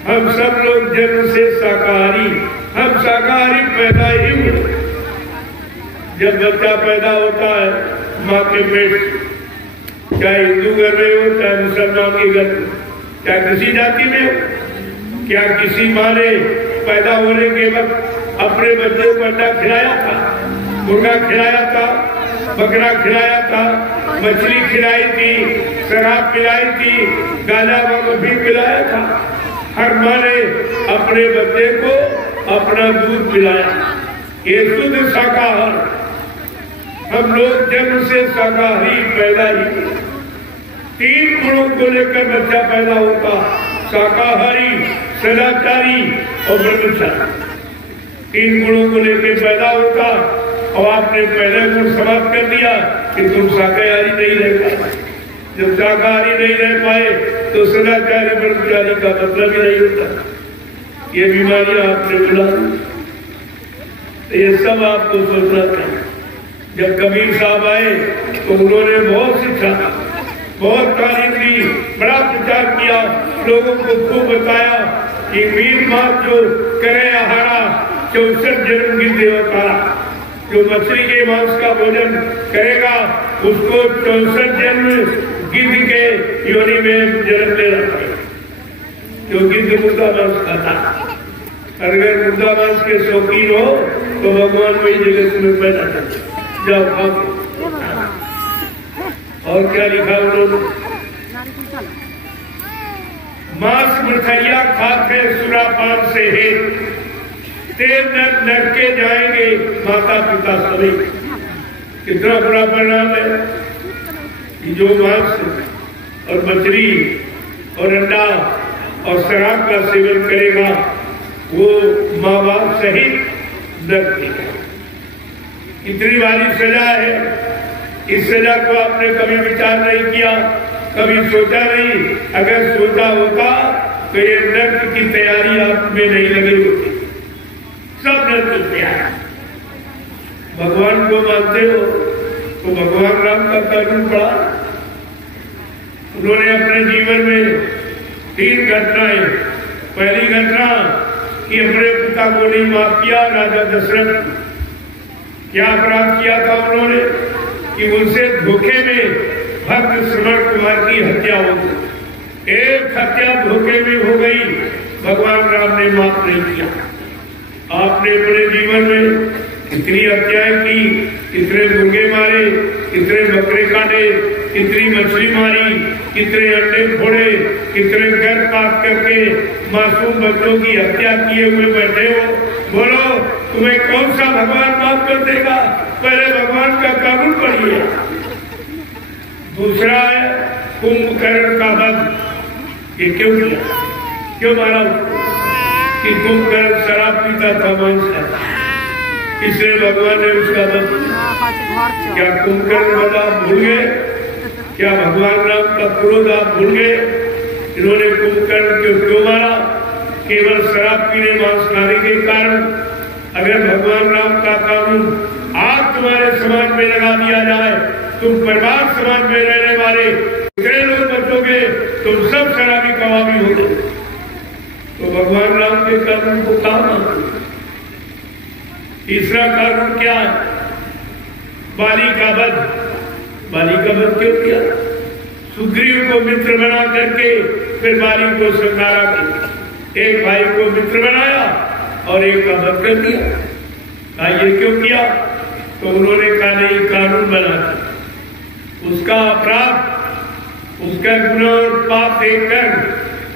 हम सब लोग जन्म से शाकाहारी, हम शाकाहारी पैदा ही हुए। जब बच्चा पैदा होता है माँ के पेट, चाहे हिंदू घर में हो, चाहे मुसलमान के घर में, चाहे किसी जाति में हो, क्या किसी माँ ने पैदा होने के वक्त अपने बच्चों को अंडा खिलाया था, मुर्गा खिलाया था, बकरा खिलाया था, मछली खिलाई थी, शराब पिलाई थी, गांजा भी पिलाया था? हर माँ ने अपने बच्चे को अपना दूध पिलाया। ये शुद्ध शाकाहार। हम लोग जन्म से शाकाहारी पैदा ही। 3 गुणों को लेकर बच्चा पैदा होता, शाकाहारी, सदाचारी और ब्रह्मचारी। 3 गुणों को लेकर पैदा होता, और आपने पहले गुण समाप्त कर दिया कि तुम शाकाहारी नहीं रह पाए। जब शाकाहारी नहीं रह पाए तो सदाचारी ब्रह्मचारी का मतलब ही नहीं होता। ये बीमारियां आपने बुला, ये सब आपको सोचना चाहिए। जब कबीर साहब आए तो उन्होंने बहुत शिक्षा, बहुत तालीम दी, बड़ा प्रचार किया, लोगों को खूब बताया कि मीर मात जो करे आहारा 64 जन्म की देवता, जो मछली के मांस का भोजन करेगा उसको 64 जन्म गिद्ध के योनि में जन्म ले रहा है। जो गिद्ध मुर्दा मांस खाता, अगर मुर्दा मांस के शौकीन हो तो भगवान वही जगत में पैदा करते। जाओ खाओ। और क्या लिखा उन्होंने? मांस मिठाइया खाते सुरापान से है, तेल नरके जाएंगे माता पिता सभी। कितना बड़ा परिणाम है कि जो मांस और मछली और अंडा और शराब का सेवन करेगा वो माँ बाप सहित नरक। इतनी बड़ी सजा है, इस सजा को आपने कभी विचार नहीं किया, कभी सोचा नहीं। अगर सोचा होता तो ये नर्क की तैयारी आप में नहीं लगी होती। सब नर्क की तैयारी। भगवान को मानते हो तो भगवान राम का कानून पढ़ा। उन्होंने अपने जीवन में 3 घटनाएं, पहली घटना कि अपने पिता को नहीं माफ किया। राजा दशरथ क्या अपराध किया था उन्होंने कि उनसे धोखे में भक्त श्रवण कुमार की हत्या हो गई। एक हत्या धोखे में हो गई, भगवान राम ने माफ नहीं किया। आपने अपने जीवन में कितनी हत्याएं की, कितने मुर्गे मारे, कितने बकरे काटे, कितनी मछली मारी, कितने अंडे फोड़े, कितने गर्भपात करके मासूम बच्चों की हत्या किए हुए बैठे हो। बोलो तुम्हें कौन सा भगवान माफ कर देगा? पहले भगवान का कानून पढ़िए। दूसरा है कुंभकर्ण का वध। ये क्यों किया, क्यों मारा? कि कुंभकर्ण शराब पीता था, मांस खाता, इसलिए भगवान ने उसका वध किया। क्या कुंभकर्ण वध आप भूल गए? क्या भगवान राम का क्रोध आप भूल गए? इन्होंने कुंभकर्ण को क्यों मारा? केवल शराब पीने, मांस खाने के कारण। अगर भगवान राम का कानून आज तुम्हारे समाज में लगा दिया जाए, तुम परिवार समाज में रहने वाले कितने लोग बचोगे? तुम सब शराबी कबाबी हो गए। तो भगवान राम के कानून को काम आना। तीसरा कानून क्या है? बाली का वध। बाली का वध क्यों किया? सुग्रीव को मित्र बना करके फिर बाली को संहारा किया। एक भाई को मित्र बनाया और एक का वध कर दिया। ये क्यों किया? तो उन्होंने कहा नहीं, कानून बना उसका अपराध, उसका गुनाह और पाप देखकर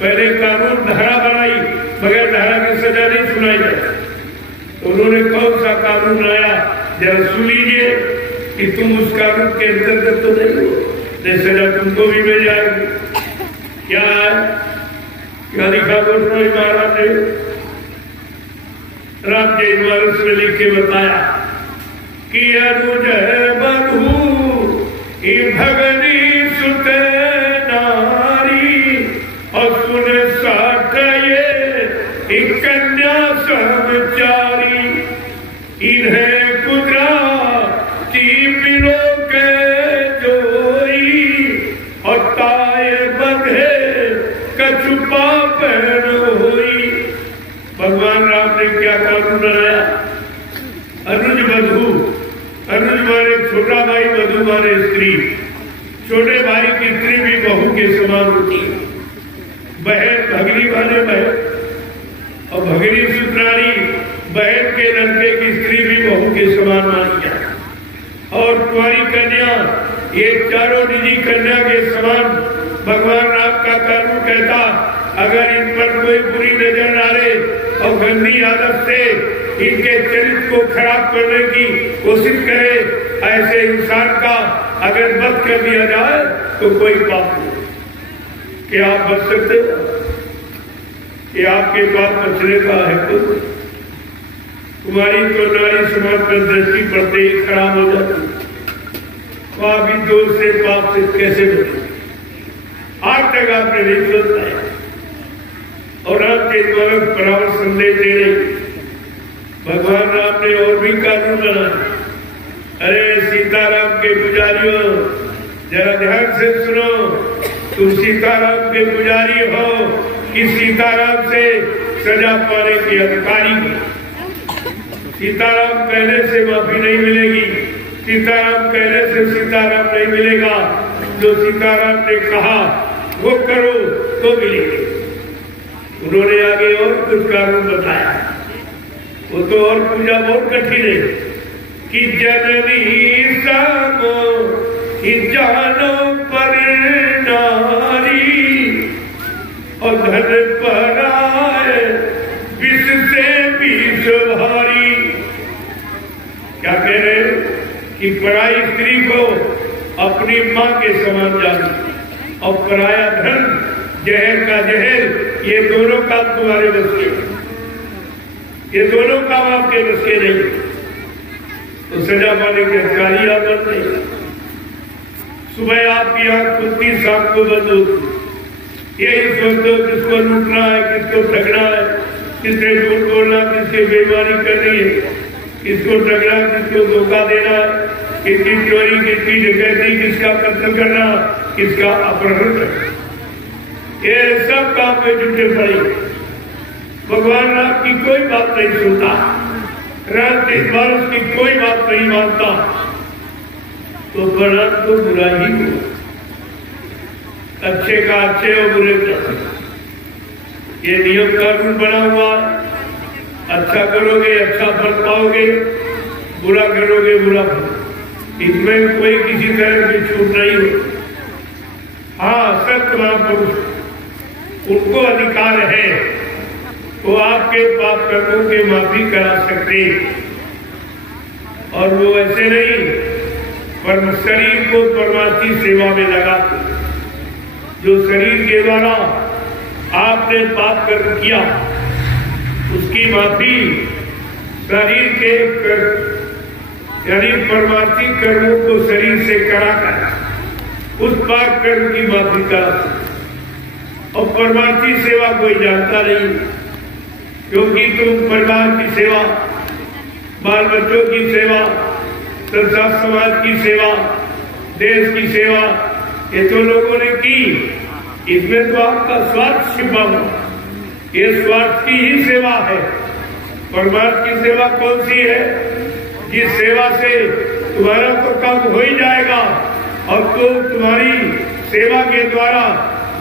पहले कानून धारा बनाई, बगैर धारा की सजा नहीं सुनाई जाए। तो उन्होंने कौन सा कानून लाया? जरा सुन लीजिए कि तुम उस कानून के अंतर्गत तो नहीं हो, सजा तुमको भी मिल जाएगी। क्या है? क्या लिखा गोस्वामी महाराज ने राम जयमानस में लिख के बताया कि अनुज बधू भगनी सुत नारी और सुन साठ ये कन्या समचारी, इन्हें कुदरा तीपिलो के जोई और ताए बंधे कछुपा पहन होई। भगवान राम ने क्या कानून बनाया? अनुज बधू। अनुज माने छोटा भाई, बधू माने स्त्री। छोटे भाई की स्त्री भी बहू के समान होती है। बहन भगनी माने बहन, और भगनी सुत्रारी बहन के लड़के की स्त्री भी बहू के समान मानी जाए। और कुंवारी कन्या, ये चारों निजी कन्या के समान भगवान राम का कानून कहता, अगर इन पर कोई बुरी नजर डाले और गंदी आदत से इनके चरित्र को खराब करने की कोशिश करे, ऐसे इंसान का अगर वध कर दिया जाए तो कोई पाप नहीं। क्या आप बच सकते हो? कि आपके पाप बचने का है कुछ? तुम्हारी तो नारी समाज पर दृष्टि पड़ते ही खराब हो जाती। तो आप इस दोष से, पाप से कैसे बचे? आज तक आपने नहीं सोचा है। और आपके द्वारा परामर्श संदेश दे रही भगवान राम ने और भी कानून बनाए। अरे सीताराम के पुजारियों, जरा ध्यान से सुनो। तुम सीताराम के पुजारी हो कि सीताराम से सजा पाने के अधिकारी हो। सीताराम कहने से माफी नहीं मिलेगी, सीताराम कहने से सीताराम नहीं मिलेगा। जो सीताराम ने कहा वो करो तो मिलेगी। उन्होंने आगे और कुछ कानून बताया, वो तो और पूजा बहुत कठिन है कि जननी समो जानो पर नारी और धन पर आए विष से विष भारी। क्या कह रहे हैं कि पराई स्त्री को अपनी मां के समान जानो और पराया धन, जहर का जहर, ये दोनों काम तुम्हारे बस के, ये दोनों काम आपके बस के नहीं। तो सजा पाने के अधिकारी आप बन नहीं। सुबह आपकी आंख खुलती, शाम को बंद होती। यही सोचो किसको लूटना है, किसको ठगना है, किससे झूठ बोलना, किसकी बेईमानी करनी है, किसको ठगना, किसको धोखा देना, किसकी चोरी, किसकी डकैती, किसका कत्ल करना, किसका अपहरण करना, ये सब काम में जुटे पड़े। भगवान राम की कोई बात नहीं सुनता, राम के वारस की कोई बात नहीं मानता, तो बड़ा तो बुरा ही हो, अच्छे का अच्छे और बुरे का। ये नियम कानून बना हुआ, अच्छा करोगे अच्छा फल पाओगे, बुरा करोगे बुरा फल। इसमें कोई किसी तरह की छूट नहीं हो। हाँ, सत्य महापुरुष उनको अधिकार है वो आपके पाप कर्मों के माफी करा सकते, और वो ऐसे नहीं पर शरीर को परमार्थी सेवा में लगाते। जो शरीर के द्वारा आपने पाप कर्म किया उसकी माफी शरीर के यानी परमार्थी कर्मों को शरीर से कराकर उस पाप कर्म की माफी करा। और परमार्थी सेवा कोई जानता नहीं, क्योंकि तुम परिवार की सेवा, बाल बच्चों की सेवा, संसार समाज की सेवा, देश की सेवा ये तो लोगों ने की। इसमें तो आपका स्वार्थ छिपा हुआ, ये स्वार्थ की ही सेवा है। परमार्थ की सेवा कौन सी है? जिस सेवा से तुम्हारा तो काम हो ही जाएगा और तो तुम्हारी सेवा के द्वारा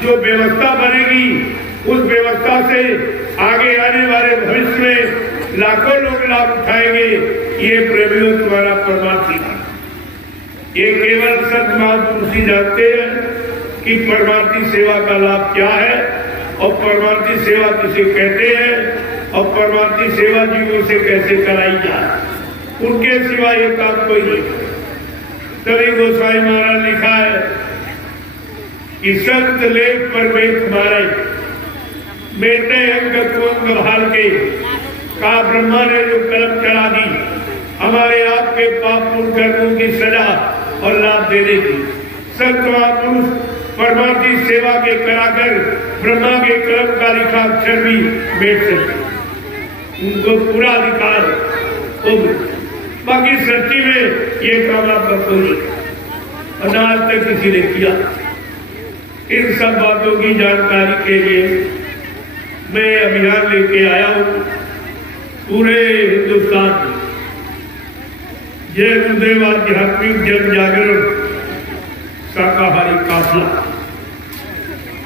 जो व्यवस्था बनेगी उस व्यवस्था से आगे आने वाले भविष्य में लाखों लोग लाभ उठाएंगे। ये प्रेमियों तुम्हारा परमार्थी है। ये केवल संत महापुरुष ही जानते हैं कि परमार्थी सेवा का लाभ क्या है और परमार्थी सेवा किसे कहते हैं और परमार्थी सेवा जीवों से कैसे कराई जाए। उनके सिवा ये काम कोई नहीं। तभी गोसाई महाराज लिखा है कि संत लेख पर मेघ मारे, मेटे अंग अंग भाल के, का ब्रह्मा ने जो कलम चढ़ा दी हमारे आपके पाप पूर्ण कर्मों की सजा और लाभ देने की। संत महापुरुष परमार्थी सेवा के कराकर ब्रह्मा के कलम का लिखा अक्षर भी मेट सकते, उनको पूरा अधिकार हो। बाकी सृष्टि में ये काम आपका कोई और आज तक किसी ने किया। इन सब बातों की जानकारी के लिए मैं अभियान लेके आया हूँ पूरे हिंदुस्तान में। जय गुरुदेव आध्यात्मिक जन जागरण शाकाहारी काफिला,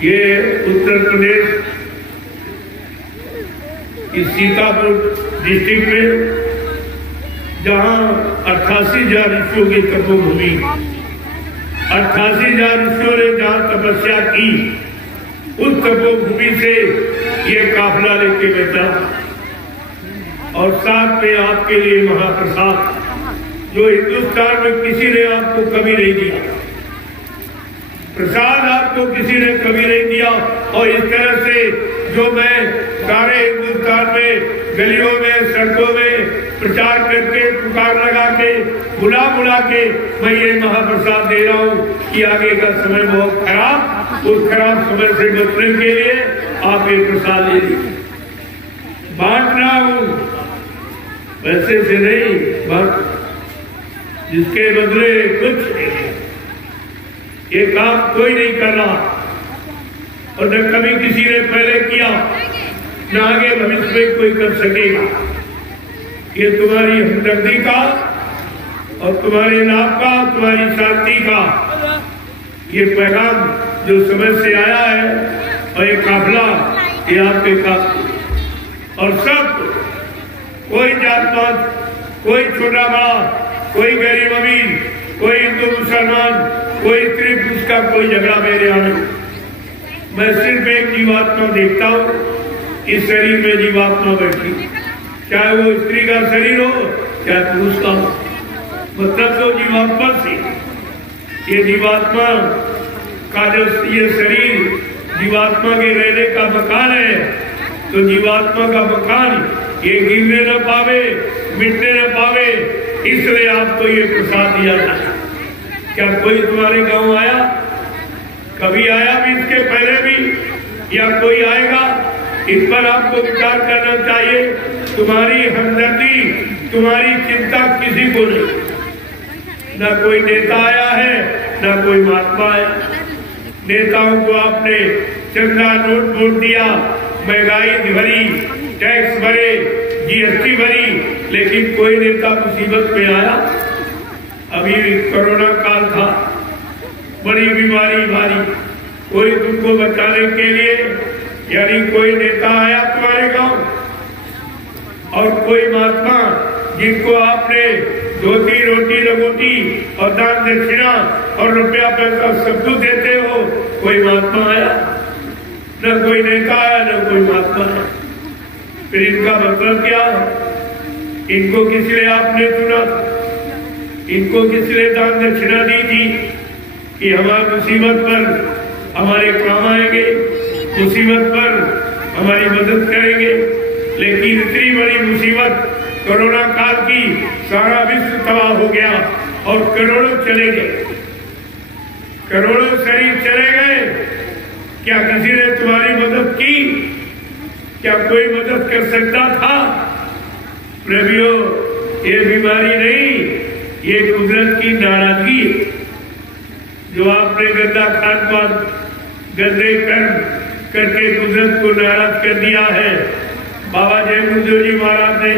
ये उत्तर प्रदेश की सीतापुर डिस्ट्रिक्ट में जहां 88,000 ऋषियों की तपोभूमि, 88,000 ऋषियों ने जहां तपस्या की उस तपोभूमि से ये काफिला लेके बैठा और साथ में आपके लिए महाप्रसाद जो हिंदुस्तान में किसी ने आपको कभी नहीं दिया। प्रसाद आपको किसी ने कभी नहीं दिया। और इस तरह से जो मैं सारे हिंदुस्तान में गलियों में सड़कों में प्रचार करके पुकार लगा के बुला के मैं ये महाप्रसाद दे रहा हूँ कि आगे का समय बहुत खराब, उस खराब समय से बचने के लिए आप ये प्रसाद ले लीजिए। बांट रहा हूँ पैसे से नहीं, बस जिसके बदले कुछ नहीं। ये काम कोई नहीं कर रहा और न कभी किसी ने पहले किया, न आगे भविष्य में कोई कर सकेगा। ये तुम्हारी हमदर्दी का और तुम्हारे लाभ का, तुम्हारी शांति का ये पैगाम जो समय से आया है और ये काफिला ये आपके काम। और सब कोई जात पात, कोई छोटा बड़ा, कोई गरीब अमीर, कोई हिंदू मुसलमान, कोई स्त्री पुरुष का कोई झगड़ा मेरे यहाँ नहीं। मैं सिर्फ एक जीवात्मा देखता हूँ, इस शरीर में जीवात्मा बैठी, चाहे वो स्त्री का शरीर हो चाहे पुरुष का हो, मतलब तो जीवात्मा से। ये जीवात्मा का जो ये शरीर जीवात्मा के रहने का मकान है, तो जीवात्मा का मकान ये गिरने न पावे, मिटने न पावे, इसलिए आपको ये प्रसाद दिया जाए। क्या कोई तुम्हारे गांव आया? कभी आया भी इसके पहले भी या कोई आएगा? इस पर आपको विचार करना चाहिए। तुम्हारी हमदर्दी, तुम्हारी चिंता किसी को नहीं। न कोई नेता आया है, न कोई महात्मा आया। नेताओं को आपने चंदा नोट वोट दिया, महंगाई भरी, टैक्स भरे, जीएसटी भरी, लेकिन कोई नेता मुसीबत में आया? अभी कोरोना काल था, बड़ी बीमारी भारी, कोई तुमको बचाने के लिए यानी कोई नेता आया तुम्हारे गांव? और कोई महात्मा जिनको आपने धोती रोटी लगोटी और दान दक्षिणा और रुपया पैसा सब कुछ देते हो, कोई महात्मा आया? न कोई नेता आया, न कोई महात्मा आया। फिर इनका मतलब क्या है? इनको किस लिए आपने चुना? इनको किस लिए दान दक्षिणा दी थी? कि हमारी मुसीबत पर हमारे काम आएंगे, मुसीबत पर हमारी मदद करेंगे। लेकिन इतनी बड़ी मुसीबत कोरोना काल की, सारा विश्व तबाह हो गया और करोड़ों चले गए, करोड़ों शरीर चले गए। क्या किसी ने तुम्हारी मदद की? क्या कोई मदद कर सकता था? प्रभुओं, ये बीमारी नहीं, ये कुदरत की नाराजगी है। जो आपने गंदा खान पान, गंदे कर्म करके कुदरत को नाराज कर दिया है। बाबा जय गुरुदेव जी महाराज ने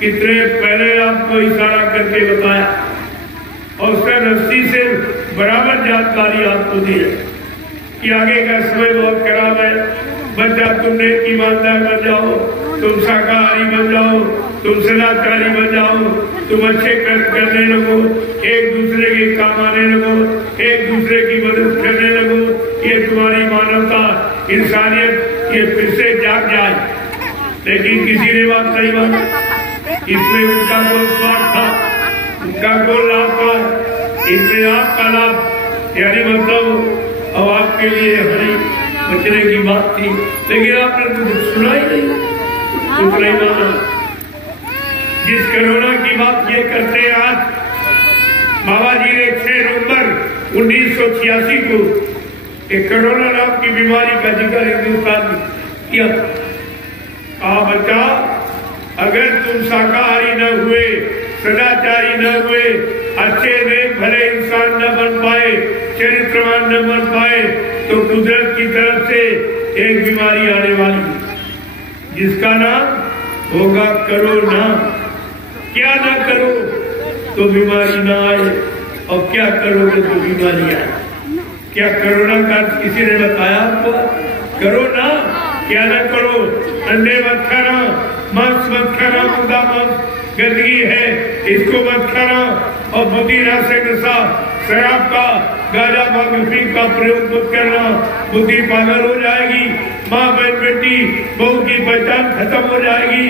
कितने पहले आपको इशारा करके बताया और सन 80 से बराबर जानकारी आपको दी है कि आगे का समय बहुत खराब है। बच्चा तुम नेक ईमानदार बन जाओ, तुम शाकाहारी बन जाओ, तुम सदाचारी बन जाओ, तुम अच्छे कर्म करने लगो, एक दूसरे के काम आने लगो, एक दूसरे की मदद करने लगो। ये तुम्हारी मानवता, इंसानियत ये फिर से जाग जाए। लेकिन किसी ने बात नहीं मानी। इसमें उनका कोई स्वार्थ था, उनका कोई लाभ था, इसमें आपका लाभ यानी मतलब अब आपके लिए हरी बचने की बात थी। लेकिन आपने कुछ सुना ही नहीं, कुछ नहीं माना। जिस कोरोना की बात ये करते हैं आज, बाबा जी ने 6 नवंबर 1986 को एक कोरोना नाम की बीमारी का जिक्र हिंदुस्तान में किया। कहा बच्चा, अगर तुम शाकाहारी न हुए, सदाचारी न हुए, अच्छे नेक भले इंसान न बन पाए, चरित्रवान न बन पाए, तो कुदरत की तरफ से एक बीमारी आने वाली जिसका नाम होगा कोरोना। क्या ना करो तो बीमारी ना आए, और क्या करोगे तो बीमारी आए। क्या कोरोना का किसी ने बताया आपको? करो ना, क्या ना करो। अंडे मत खाना, मांस मत खाना, मुर्दा मांस गंदगी है, इसको मत खाना। और बुद्धि से नशा, शराब का, गांजा भांग का प्रयोग मत करना, बुद्धि पागल हो जाएगी। माँ बहन बेटी बहू की पहचान खत्म हो जाएगी।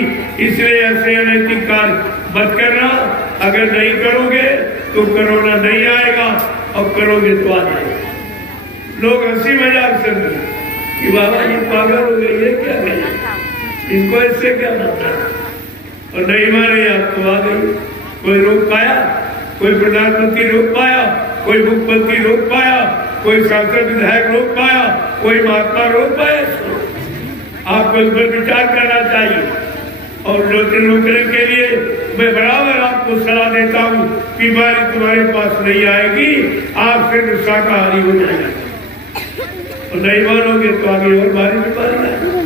इसलिए ऐसे अनैतिक कार्य मत करना। अगर नहीं करोगे तो कोरोना नहीं आएगा, और करोगे तो आ जाएगा। लोग हंसी मजाक से कि बाबा ये पागल हो गई है, क्या गई, इनको इससे क्या मतलब। और नहीं माने आप तो आ गई। कोई रोक पाया? कोई प्रधानमंत्री रोक पाया? कोई मुख्यमंत्री रोक पाया? कोई सांसद विधायक रोक पाया? कोई महात्मा रोक पाया? आपको इस पर विचार करना चाहिए। और रोकने के लिए मैं बराबर आपको सलाह देता हूँ, बीमारी तुम्हारे पास नहीं आएगी, आप फिर शाकाहारी हो जाएगा। और नहीं मानोगे तो आगे और भारी बीमारी आएगी।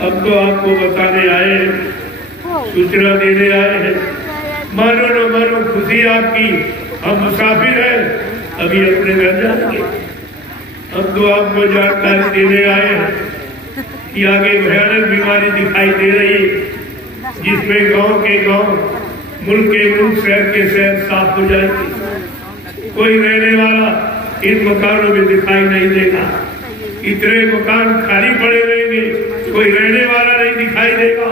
अब तो आपको बताने आए हैं, सूचना देने आए हैं। मानो न मानो खुशी आपकी, हम मुसाफिर हैं, अभी अपने घर जाएंगे। अब तो आपको जानकारी देने आए हैं कि आगे भयानक बीमारी दिखाई दे रही है, जिसमें गांव के गांव, मुल्क के मुल्क, शहर के शहर साफ हो जाएंगे। कोई रहने वाला इन मकानों में दिखाई नहीं देगा। इतने मकान खाली पड़े रहेंगे, कोई रहने वाला नहीं दिखाई देगा।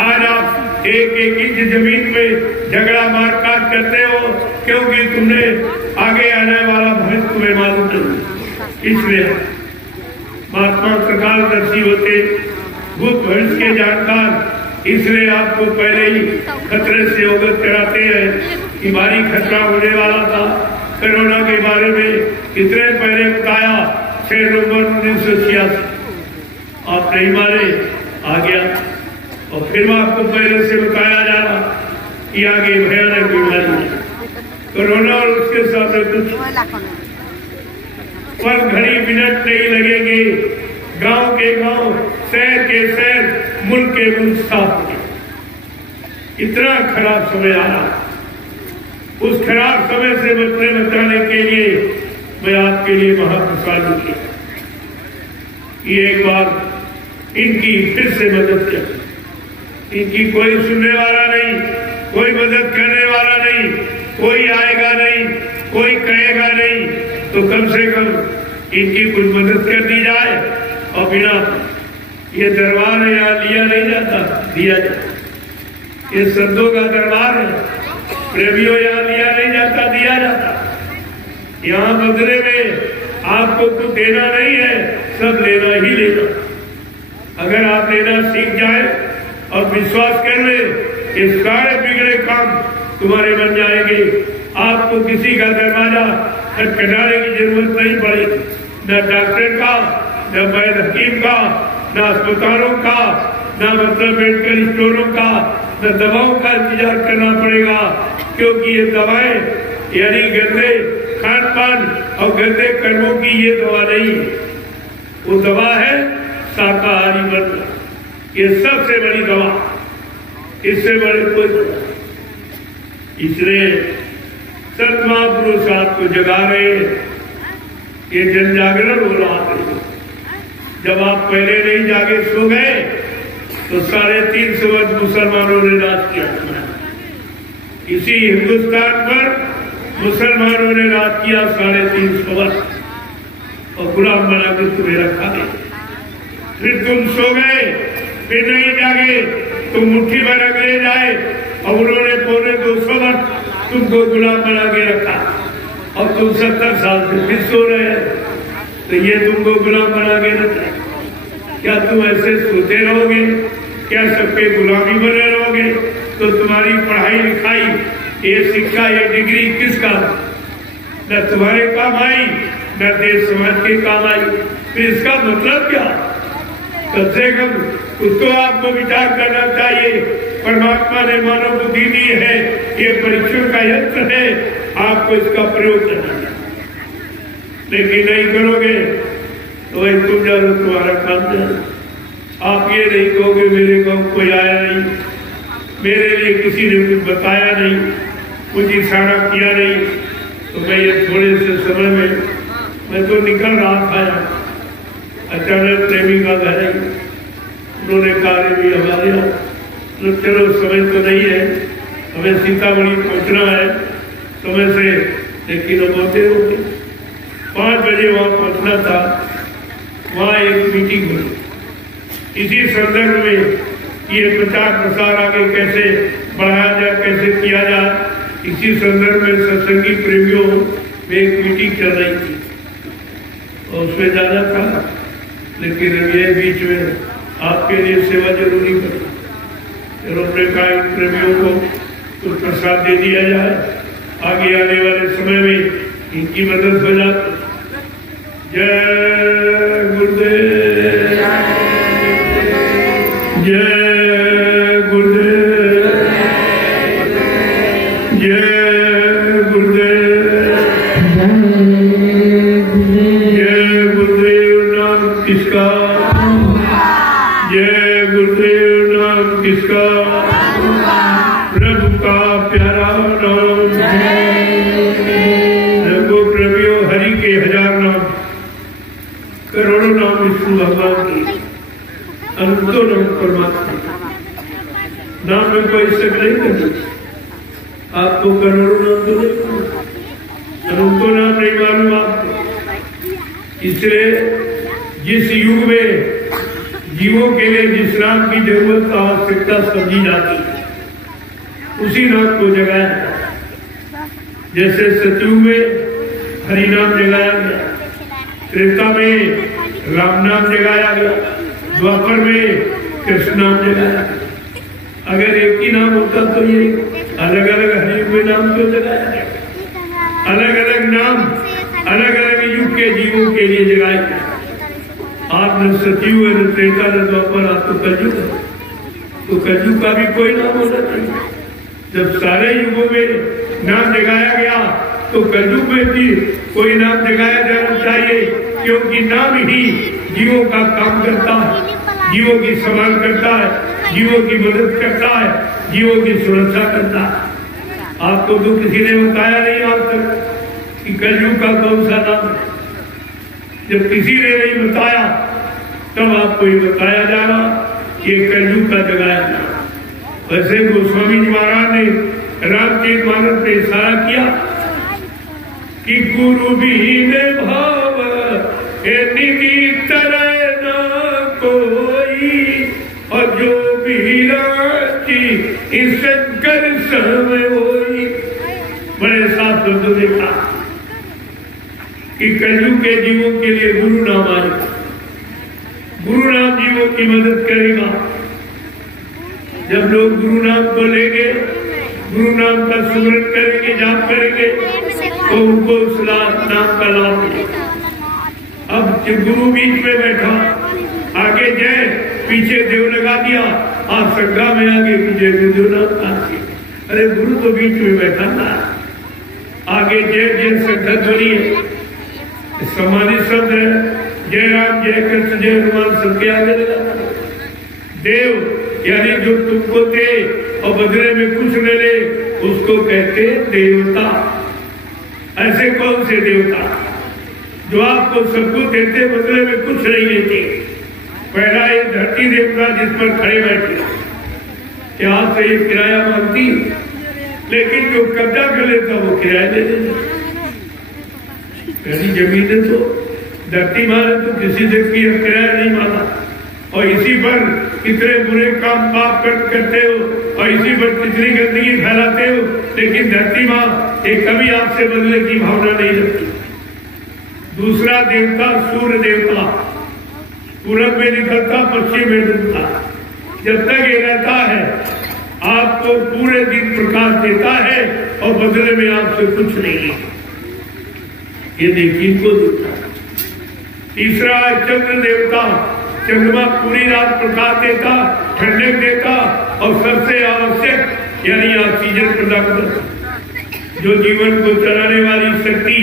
आज आप एक एक इंच जमीन पे झगड़ा मारकाट करते हो, क्योंकि तुमने आगे आने वाला भविष्य तुम्हें मालूम नहीं। इसलिए महात्मा प्रकाशदर्शी होते, भूत भविष्य के जानकार, इसलिए आपको पहले ही खतरे से अवगत कराते हैं कि भारी खतरा होने वाला था। कोरोना के बारे में इतने पहले बताया 6 नवंबर 1986, आप नहीं माने, आ गया। और फिर आपको पहले से बताया जा रहा कि आगे भयानक बीमारी है कोरोना, और उसके साथ कुछ पर घड़ी मिनट नहीं लगेंगे। गांव के गांव, शहर के शहर, मुल्क के मुल्क साफ हो गए। इतना खराब समय आ रहा, उस खराब समय से बचाने के लिए मैं आपके लिए महाप्रसाद किया कि एक बार इनकी फिर से मदद कर। इनकी कोई सुनने वाला नहीं, कोई मदद करने वाला नहीं, कोई आएगा नहीं, कोई कहेगा नहीं, तो कम से कम इनकी कुछ मदद कर दी जाए। और बिना ये दरबार है, यहाँ लिया नहीं जाता, दिया जाता। ये संतों का दरबार है, प्रेमियों यहाँ लिया नहीं जाता, दिया जाता। यहाँ बदले में आपको कुछ देना नहीं है, सब लेना ही लेना। अगर आप लेना सीख जाए और विश्वास कर ले, ये सारे बिगड़े काम तुम्हारे बन जाएंगे। आपको किसी का दरवाजा खटखटाने की जरूरत नहीं पड़ेगी, न डॉक्टर का, न वैद्य हकीम का, न अस्पतालों का, न मतलब मेडिकल स्टोरों का, न दवाओं का इंतजार करना पड़ेगा। क्योंकि ये दवाएं यानी गंदे खान पान और गंदे कर्मों की ये दवा नहीं है, वो दवा है शाकाहारी बनना। ये सबसे बड़ी दवा, इससे बड़े कोई दवा। इसलिए संत महापुरुष आपको जगा रहे हैं, ये जन जागरण हो रहा है। जब आप पहले नहीं जागे सो गए तो 350 वर्ष मुसलमानों ने राज किया। इसी हिंदुस्तान पर मुसलमानों ने राज किया 350 वर्ष और गुलाम बनाकर तुम्हें रखा गया। फिर तुम सो गए, फिर नहीं जागे, तुम मुट्ठी भर अगले जाए और उन्होंने 250 वर्ष तुमको गुलाम बना के रखा और तुम 70 साल से फिर सो रहे हैं। तो ये तुमको गुलाम बना के रखा। क्या तुम ऐसे सोते रहोगे? क्या सबके गुलामी बने रहोगे? तो तुम्हारी पढ़ाई लिखाई, ये शिक्षा, ये डिग्री किस काम? न तुम्हारे काम आई, न देश समाज के काम आई। फिर इसका मतलब क्या? कम से कम उसको आपको विचार करना चाहिए। परमात्मा ने मानव बुद्धि दी है, ये परीक्षण का यंत्र है, आपको इसका प्रयोग करना है। लेकिन नहीं करोगे तो वही तुम जानो, तुम्हारा काम जानो। आप ये नहीं कहोगे मेरे गाँव कोई आया नहीं, मेरे लिए किसी ने कुछ बताया नहीं, कुछ इशारा किया नहीं। तो मैं ये थोड़े से समय में मैं तो निकल रहा था, अचानक प्रेमी का घर है, उन्होंने कहा भी हमारे यहाँ तो चलो समय तो नहीं है, हमें सीतामढ़ी पहुंचना है समय से, लेकिन अब होते हो 5 बजे वहाँ पहुंचना था। वहाँ एक मीटिंग हुई, इसी संदर्भ में ये प्रचार प्रसार आगे कैसे बढ़ाया जाए, कैसे किया जाए, इसी संदर्भ में सत्संगी प्रेमियों में एक मीटिंग चल रही थी और उसमें जाना था। लेकिन ये बीच में आपके लिए सेवा जरूरी है, चलो अपने काय प्रेमियों को कुछ प्रसाद दे दिया जाए, आगे आने वाले समय में इनकी मदद हो जाए। जय गुरुदेव, जय गुरुदेव, जय गुरुदेव, जय गुरुदेव। नाम किसका? जय गुरुदेव। नाम किसका? प्रभु का प्यारा नाम। रघु प्रभु हरि के 1000 नाम, करोड़ों नाम विष्णु भगवान की, अनंतों नाम परमात्मा। नाम में कोई शक नहीं करना, आपको करोड़ों नाम तो नहीं, अनंतों नाम नहीं मालूम आपको। इसलिए जिस युग में जीवों के लिए जिस नाम की जरूरत आवश्यकता समझी जाती है, उसी नाम को जगाया। जैसे सतयुग में हरि नाम जगाया गया, त्रेता में राम नाम जगाया गया, द्वापर में कृष्ण नाम जगाया गया। अगर एक ही नाम होता तो ये अलग अलग हरि में नाम क्यों जगाया गया? अलग अलग नाम अलग अलग युग के जीवों के लिए जगाए गए। आप न सतयुग है, न त्रेता, न द्वापर, आप तो कलयुग है। तो कलयुग का भी कोई नाम होना चाहिए। जब सारे युगों में नाम जगाया गया तो कलयुग में भी कोई नाम जगाया जाना चाहिए, क्योंकि नाम ही जीवों का काम करता है। जीवों की संभाल करता है, जीवों की मदद करता है, जीवों की सुरक्षा करता है। आपको तो किसी ने बताया नहीं आज तक कि कलयुग का कौन सा नाम है। जब किसी ने नहीं बताया तब आपको ये बताया जा रहा ये कलयुग का जगाया नाम। वैसे गोस्वामी जी महाराज ने रामचरित मानस में इशारा किया कि गुरु भी में भाव निधि तरह न कोई, और जो भी राची इस कर समय होई। बड़े साफ शब्दों ने कहा कि कलयुग के जीवों के लिए गुरु नाम आएगा, गुरु नाम जीवों की मदद करेगा। जब लोग गुरु नाम को लेंगे, गुरु नाम का सुमरन करेंगे, जाप करेंगे, तो उनको उस नाम का लाभ मिलेगा। अब जब गुरु बीच में बैठा, आगे जय पीछे देव लगा दिया, आप संज्ञा में आगे पीछे देव नाम। अरे गुरु तो बीच में बैठा था, आगे जय जय संख्या ध्वनि है, सम्मानित शब्द है, जय राम जय कृष्ण जय हनुमान सबके आगे लगा। देव यानी जो तुमको दे और बदले में कुछ न ले, उसको कहते देवता। ऐसे कौन से देवता जो आपको सब कुछ देते बदले में कुछ नहीं लेते। पहला ये धरती देवता जिस पर खड़े बैठे, यहाँ से ये किराया मांगती, लेकिन जो कब्जा कर लेता वो किराया दे देता। पहली जमीन है तो धरती माने तो किसी से किराया नहीं मांगा, और इसी पर कितने बुरे काम पाप करते हो, और इसी पर कितनी गंदगी फैलाते हो, लेकिन धरती माँ एक कभी आपसे बदले की भावना नहीं रखती। दूसरा देवता सूर्य देवता, पूरब में निकलता पश्चिम में डूबता। जब तक ये रहता है आपको पूरे दिन प्रकाश देता है और बदले में आपसे कुछ नहीं लेता। ये देखिए को देता। तीसरा चंद्र देवता, चंद्रमा पूरी रात प्रकाश देता, ठंडक देता और सबसे आवश्यक यानी ऑक्सीजन प्रदान करता। जो जीवन को चलाने वाली शक्ति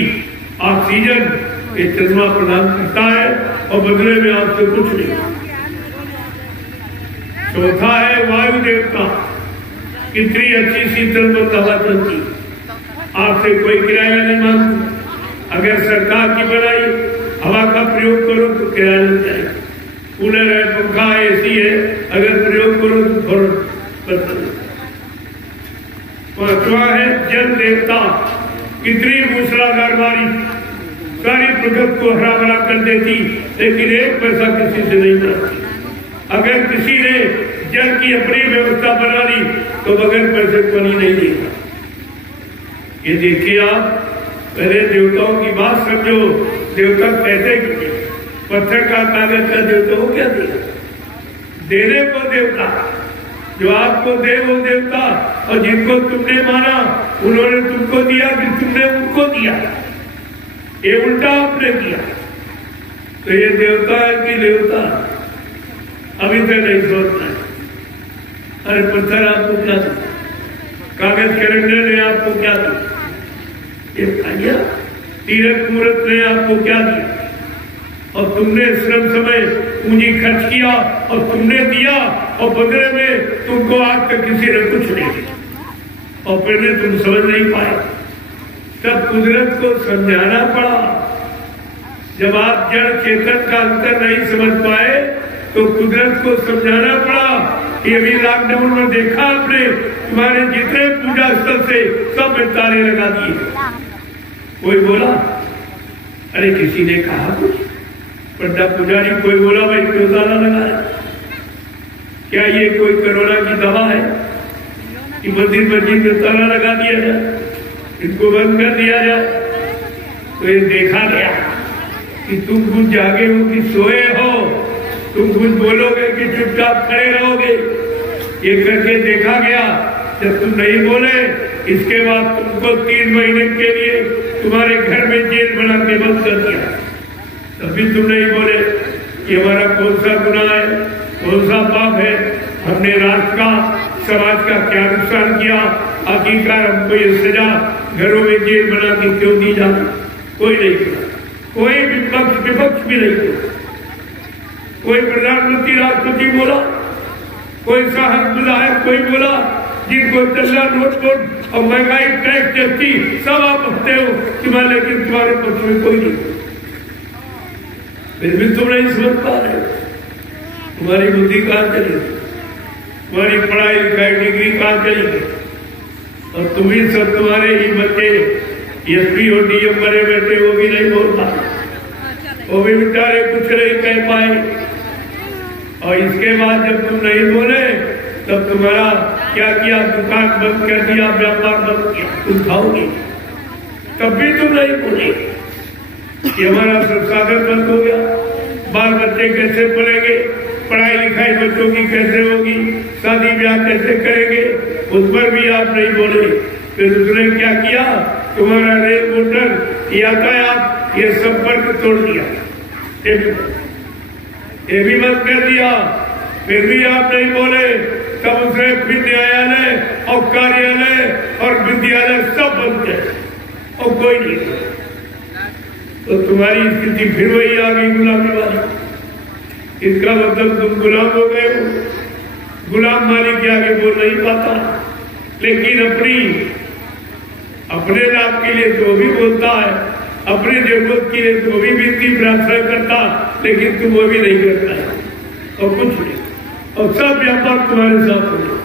ऑक्सीजन ये चंद्रमा प्रदान करता है और बदले में आपसे कुछ नहीं। चौथा है वायु देवता, कितनी अच्छी शीतल को हवा चलती, आपसे कोई किराया नहीं मांगती। अगर सरकार की बनाई हवा का प्रयोग करो तो किराया लग जाएगा। कूलर है, पंखा है, एसी है, अगर प्रयोग करो तो फौरन। पांचवा है जल देवता, कितनी मूसलाधार बारिश सारी प्रकृति को हरा भरा कर देती, लेकिन एक पैसा किसी से नहीं बनाती। अगर किसी ने जल की अपनी व्यवस्था बना ली तो बगैर पैसे पानी नहीं देगा। ये देखिए आप पहले देवताओं की बात समझो। देवता कहते कि पत्थर का कागज का देवता हो क्या दिया? देने को देवता, जो आपको दे वो देवता, और जिनको तुमने माना उन्होंने तुमको दिया कि तुमने उनको दिया। ये उल्टा आपने किया। तो ये देवता है कि देवता अभी तक नहीं सोचना है। अरे पत्थर आपको क्या दिया? कागज कैलेंडर ने आपको क्या दिया? ये तीरथ मूर्त ने आपको क्या दिया? और तुमने श्रम समय पूंजी खर्च किया और तुमने दिया, और बदले में तुमको आज तक किसी ने कुछ नहीं दिया, और फिर तुम समझ नहीं पाए। तब कुदरत को समझाना पड़ा। जब आप जड़ चेतन का अंतर नहीं समझ पाए तो कुदरत को समझाना पड़ा। ये भी लॉकडाउन में देखा आपने, तुम्हारे जितने पूजा स्थल से सब में ताले लगा दिए। कोई बोला? अरे किसी ने कहा कुछ? पंडा पुजारी कोई बोला भाई क्यों ताला लगाया? क्या ये कोई कोरोना की दवा है कि मंदिर मस्जिद में ताला लगा दिया जाए, इनको बंद कर दिया जाए? तो ये देखा गया कि तुम कुछ जागे हो कि सोए हो, तुम कुछ बोलोगे कि चुपचाप खड़े रहोगे। ये करके देखा गया, जब तुम नहीं बोले इसके बाद तुमको 3 महीने के लिए तुम्हारे घर में जेल बना के बंद कर दिया। तभी तुम नहीं बोले कि हमारा कौन सा गुनाह है, कौन सा पाप है, हमने राष्ट्र का समाज का क्या नुकसान किया, आखिरकार हमको ये सजा घरों में जेल बना के क्यों दी जाती? कोई नहीं किया, कोई विपक्ष भी नहीं किया, कोई प्रधानमंत्री राष्ट्रपति बोला, कोई साहब विधायक कोई बोला, जिनको चलना नोट और महंगाई टैक्स जैसी सब आप हंसते हो कि मैं, लेकिन तुम्हारे पक्ष में कोई नहीं, फिर भी तुम नहीं समझ पा रहे। तुम्हारी बुद्धि कहाँ चली, तुम्हारी पढ़ाई लिखाई डिग्री कहाँ चली गई, और तुम ही सब तुम्हारे ही बच्चे एसपी और डीएम बने बैठे, वो भी नहीं बोल पाए, वो भी बेचारे कुछ नहीं कह पाए। और इसके बाद जब तुम नहीं बोले तब तुम्हारा क्या किया, दुकान बंद कर दिया, व्यापार बंद किया, तुम खाओगे, तब भी तुम नहीं बोले कि हमारा संसाधन बंद हो गया, बाल बच्चे कैसे पढ़ेंगे, पढ़ाई लिखाई बच्चों की कैसे होगी, शादी ब्याह कैसे करेंगे, उस पर भी आप नहीं बोले। फिर उसने क्या किया, तुम्हारा रेल मोटर यातायात ये संपर्क तोड़ दिया, ये भी बंद कर दिया, फिर भी आप नहीं बोले। तब उसने फिर न्यायालय और कार्यालय और विद्यालय सब बंद किए और कोई नहीं, तो तुम्हारी स्थिति फिर वही आ गई गुलामी वाली। इसका मतलब तुम गुलाम हो गए हो। गुलाम मालिक के आगे बोल नहीं पाता, लेकिन अपने लाभ के लिए तो भी बोलता है, अपनी जरूरत के लिए तो भी विनती प्रार्थना करता, लेकिन तुम वो भी नहीं करता है और कुछ नहीं, और सब व्यापार तुम्हारे साथ हो गया।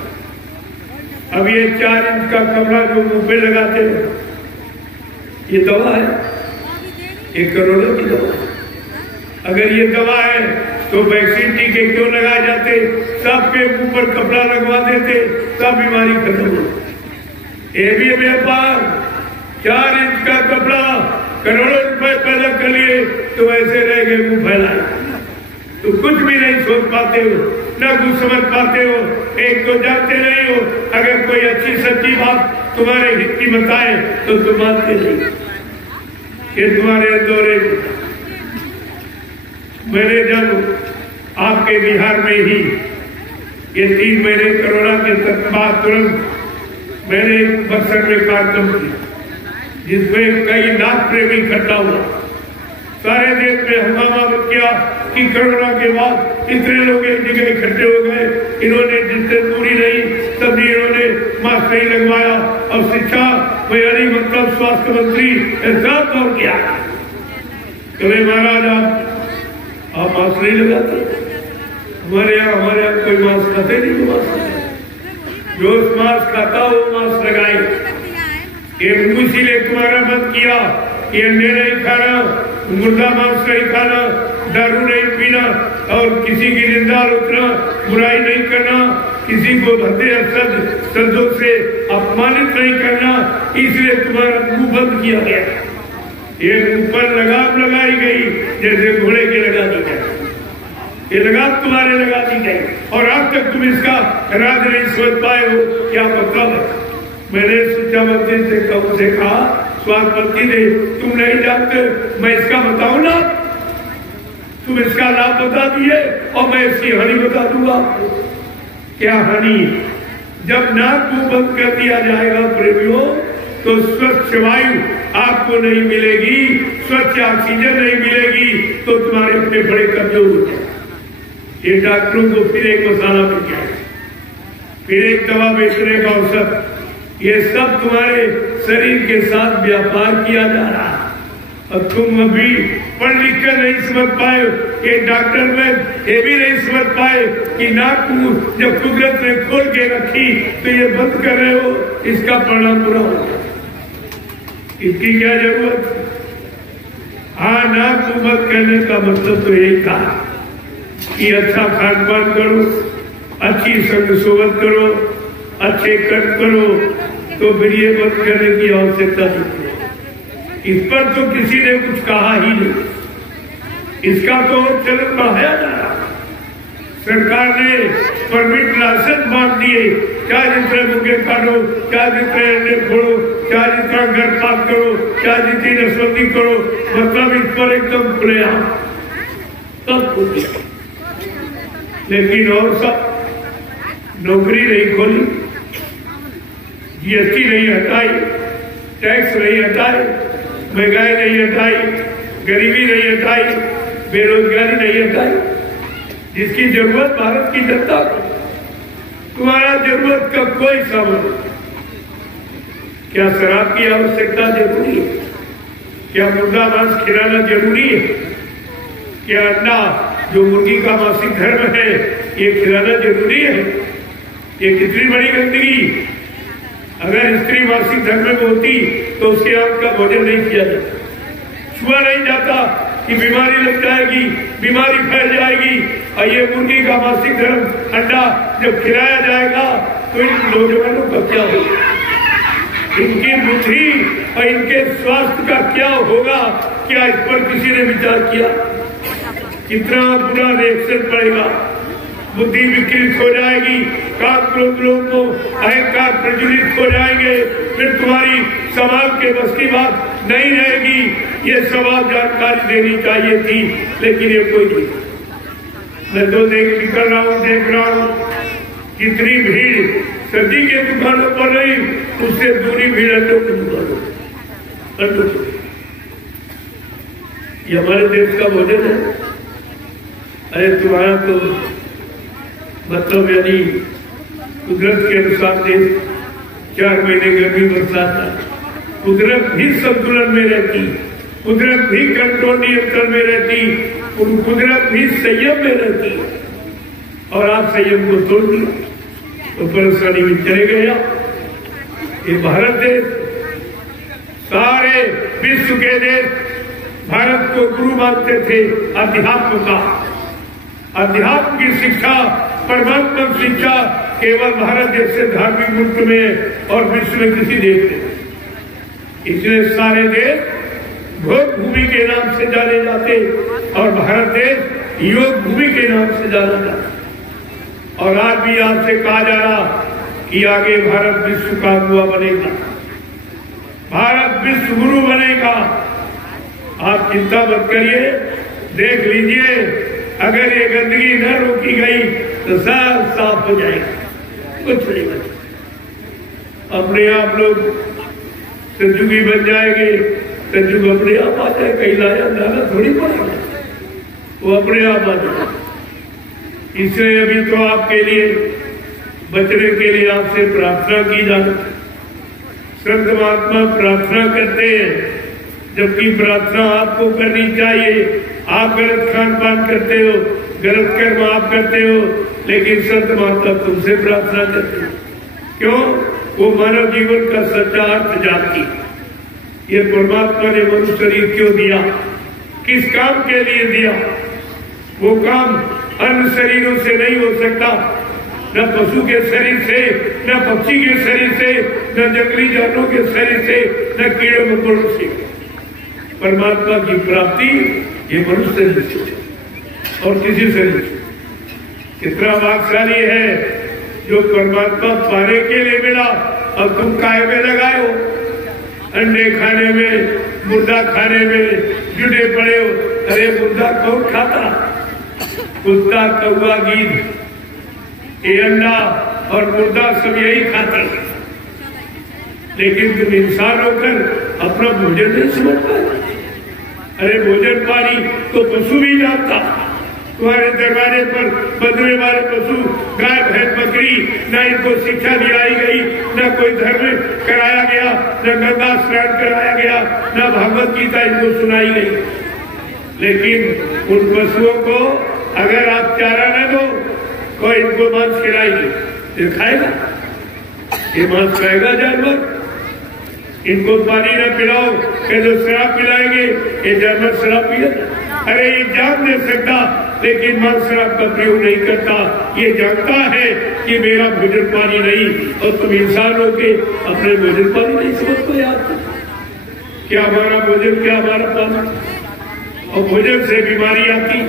अब ये 4 इंच का कपड़ा जो मुंह पे लगाते हो, ये दवा है, 1 करोड़ की दवा है। अगर ये दवा है तो वैक्सीन टीके क्यों लगाए जाते, सबके मुंह पर कपड़ा लगवा देते, सब बीमारी खत्म हो। ये भी व्यापार, 4 इंच का कपड़ा करोड़ों रुपए पैदा कर लिए, तो ऐसे रह गए मुंह फैलाए, तो कुछ भी नहीं सोच पाते हो, न कुछ समझ पाते हो, एक तो जानते नहीं हो। अगर कोई अच्छी सच्ची बात तुम्हारे हित की बताए तो तुम मानते नहीं, ये तुम्हारे दौरे। मैंने जब आपके बिहार में ही ये 3 महीने कोरोना के बाद तुरंत मैंने बक्सर में कार्यक्रम किया, जिसमें कई लाख प्रेमी इकट्ठा हुआ, सारे देश में हंगामा किया कि कोरोना के बाद इतने लोग एक जगह इकट्ठे हो गए, इन्होंने डिस्टेंस पूरी नहीं, सभी इन्होंने मास्क नहीं लगवाया, और शिक्षा यानी मतलब स्वास्थ्य मंत्री ऐसा दौर किया, कहे महाराज आप मास्क नहीं लगाते, हमारे यहाँ कोई मास्क खाते नहीं, मास्क जो मास्क खाता वो मास्क लगाए। इसीलिए तुम्हारा बंद किया कि अंडे नहीं खाना, मुर्दा मांस नहीं खाना, दारू नहीं पीना, और किसी की निंदा आलोचना बुराई नहीं करना, किसी को भद्दे शब्दों से अपमानित नहीं करना, इसलिए तुम्हारा मुंह बंद किया गया। ये ऊपर लगाम लगाई गई जैसे घोड़े की लगा दी गई, ये लगाम तुम्हारे लगा दी गई, और अब तक तुम इसका राज नहीं समझ पाए हो क्या मतलब है। मैंने शिक्षा मंत्री से कहा, स्वास्थ्य मंत्री ने, तुम नहीं जानते, मैं इसका बताऊं ना, तुम इसका लाभ बता दिए और मैं इसकी हानि बता दूंगा। क्या हानि? जब नाक मुंह बंद कर दिया जाएगा प्रेमियों, तो स्वच्छ वायु आपको नहीं मिलेगी, स्वच्छ ऑक्सीजन नहीं मिलेगी, तो तुम्हारे अपने बड़े कमजोर हो जाए। ये डॉक्टरों को फिर एक मसाला मिल जाए, फिर एक दवा बेचने का अवसर, ये सब तुम्हारे शरीर के साथ व्यापार किया जा रहा है। और तुम अभी पढ़ लिख कर नहीं समझ पाए, ये डॉक्टर में ये भी नहीं समझ पाए कि नाक जब कुदरत ने खोल के रखी तो ये बंद कर रहे हो, इसका परिणाम बुरा होगा। इसकी क्या जरूरत? हाँ, नाक बंद करने का मतलब तो यही था कि अच्छा खान पान करो, अच्छी संग सोबत करो, अच्छे कर्म करो, तो फिर ये बंद करने की आवश्यकता नहीं। इस पर तो किसी ने कुछ कहा ही नहीं, इसका तो चलन बढ़ाया जा रहा। सरकार ने परमिट लाइसेंस बांट दिए, क्या जितने बुके काटो, क्या जितने अंडे फोड़ो, क्या जितना घर पास करो, क्या जितनी नसबंदी करो, मतलब इस पर एकदम खुले सब खुल गया। लेकिन और सब नौकरी नहीं खोली, जीएसटी नहीं हटाई, टैक्स नहीं हटाए, महंगाई नहीं हटाई, गरीबी नहीं हटाई, बेरोजगारी नहीं हटाई, जिसकी जरूरत भारत की जनता को, तुम्हारा जरूरत का कोई सामान। क्या शराब की आवश्यकता जरूरी है? क्या मुर्गा मांस खिलाना जरूरी है? क्या अंडा जो मुर्गी का मासिक धर्म है ये खिलाना जरूरी है? ये कितनी बड़ी गंदगी। अगर स्त्री मासिक धर्म में होती तो उसके आंख का भोजन नहीं किया जाता, छुआ नहीं जाता कि बीमारी लग जाएगी, बीमारी फैल जाएगी। और ये मुर्गी का मासिक धर्म अंडा जब खिलाया जाएगा तो इन नौजवानों का क्या होगा, इनकी बुद्धि और इनके स्वास्थ्य का क्या होगा? क्या इस पर किसी ने विचार किया? कितना बुरा रिएक्शन पड़ेगा, बुद्धि विकृत हो जाएगी, काम क्रोध लोगों को अहंकार प्रज्वलित हो जाएंगे, फिर तुम्हारी समाज के बस की बात नहीं रहेगी। ये सवाल जानकारी देनी चाहिए थी, लेकिन ये कोई नहीं। मैं तो निकल रहा हूँ, देख रहा हूँ कितनी भीड़ सब्जी के दुकानों पर नहीं, उससे दूरी भीड़ अंडों की दुकानों। ये हमारे देश का भोजन है। अरे तुम्हारा तो मतलब यानी कुदरत के अनुसार देश 4 महीने गर्मी बरसात, कुदरत भी संतुलन में रहती, कुदरत भी कंट्रोल नियंत्रण में रहती, कुदरत भी संयम में रहती, और आप संयम को तोड़ दिया तो परेशानी में चले गए। ये भारत देश, सारे विश्व के देश भारत को गुरु मानते थे अध्यात्म का। अध्यात्म की शिक्षा, परमात्मा शिक्षा केवल भारत जैसे धार्मिक मुल्क में और विश्व में किसी देश में। इसलिए सारे देश भोग भूमि के नाम से जाने जाते और भारत देश योग भूमि के नाम से जाना जाता। और आज भी आपसे कहा जा रहा कि आगे भारत विश्व का गुरु बनेगा, भारत विश्व गुरु बनेगा। आप चिंता मत करिए, देख लीजिए, अगर ये गंदगी न रोकी गई तो सब साफ हो जाएगा, कुछ नहीं बचेगा। अपने आप लोग संजुगी बन जाएंगे, संजुग अपने आप आ जाए, कहीं लाना थोड़ी पड़ेगा, वो अपने आप आ जाए। इसलिए अभी तो आपके लिए बचने के लिए आपसे प्रार्थना की जाए। संत महात्मा प्रार्थना करते हैं, जबकि प्रार्थना आपको करनी चाहिए। आप गलत खान पान करते हो, गलत कर्म आप करते हो, लेकिन संत महात्मा तुमसे प्रार्थना करते हो। क्यों? वो मानव जीवन का सच्चा अर्थ जानती। ये परमात्मा ने मनुष्य शरीर क्यों दिया, किस काम के लिए दिया? वो काम अन्य शरीरों से नहीं हो सकता, न पशु के शरीर से, न पक्षी के शरीर से, न जंगली जानवरों के शरीर से, न कीड़े मकोड़ों से। परमात्मा की प्राप्ति ये मनुष्य शरीर से और किसी शरीर से। कितना भाग्यशाली है जो परमात्मा पाने के लिए मिला और तुम काहे में लगाए हो? अंडे खाने में, मुर्दा खाने में जुटे पड़े हो। अरे मुर्दा कौन खाता? कुत्ता, कौवा, गीद, ये अंडा और मुर्दा सब यही खाते। लेकिन तुम इंसान होकर अपना भोजन नहीं समझ पाए। अरे भोजन पानी तो पशु भी जानता। तुम्हारे दरवाजे पर बंधने वाले पशु, गाय, भैंस, बकरी, न इनको शिक्षा दिलाई गई, न कोई धर्म कराया गया, न गंगा स्नान कराया गया, न भागवत गीता इनको सुनाई गई। लेकिन उन पशुओं को अगर आप चारा न दो, कोई इनको मांस खिलाएगी, ये खाएगा? ये मांस खाएगा जानवर? इनको पानी न पिलाओ, जो शराब पिलाएंगे, ये जानवर शराब पिएगा? अरे ये जान दे सकता, लेकिन मांस शराब का प्रयोग नहीं करता। ये जानता है कि मेरा भोजन पानी नहीं, और तुम इंसान हो के अपने भोजन पानी नहीं समझते यार। क्या हमारा भोजन, क्या हमारा पानी? और भोजन से बीमारी आती।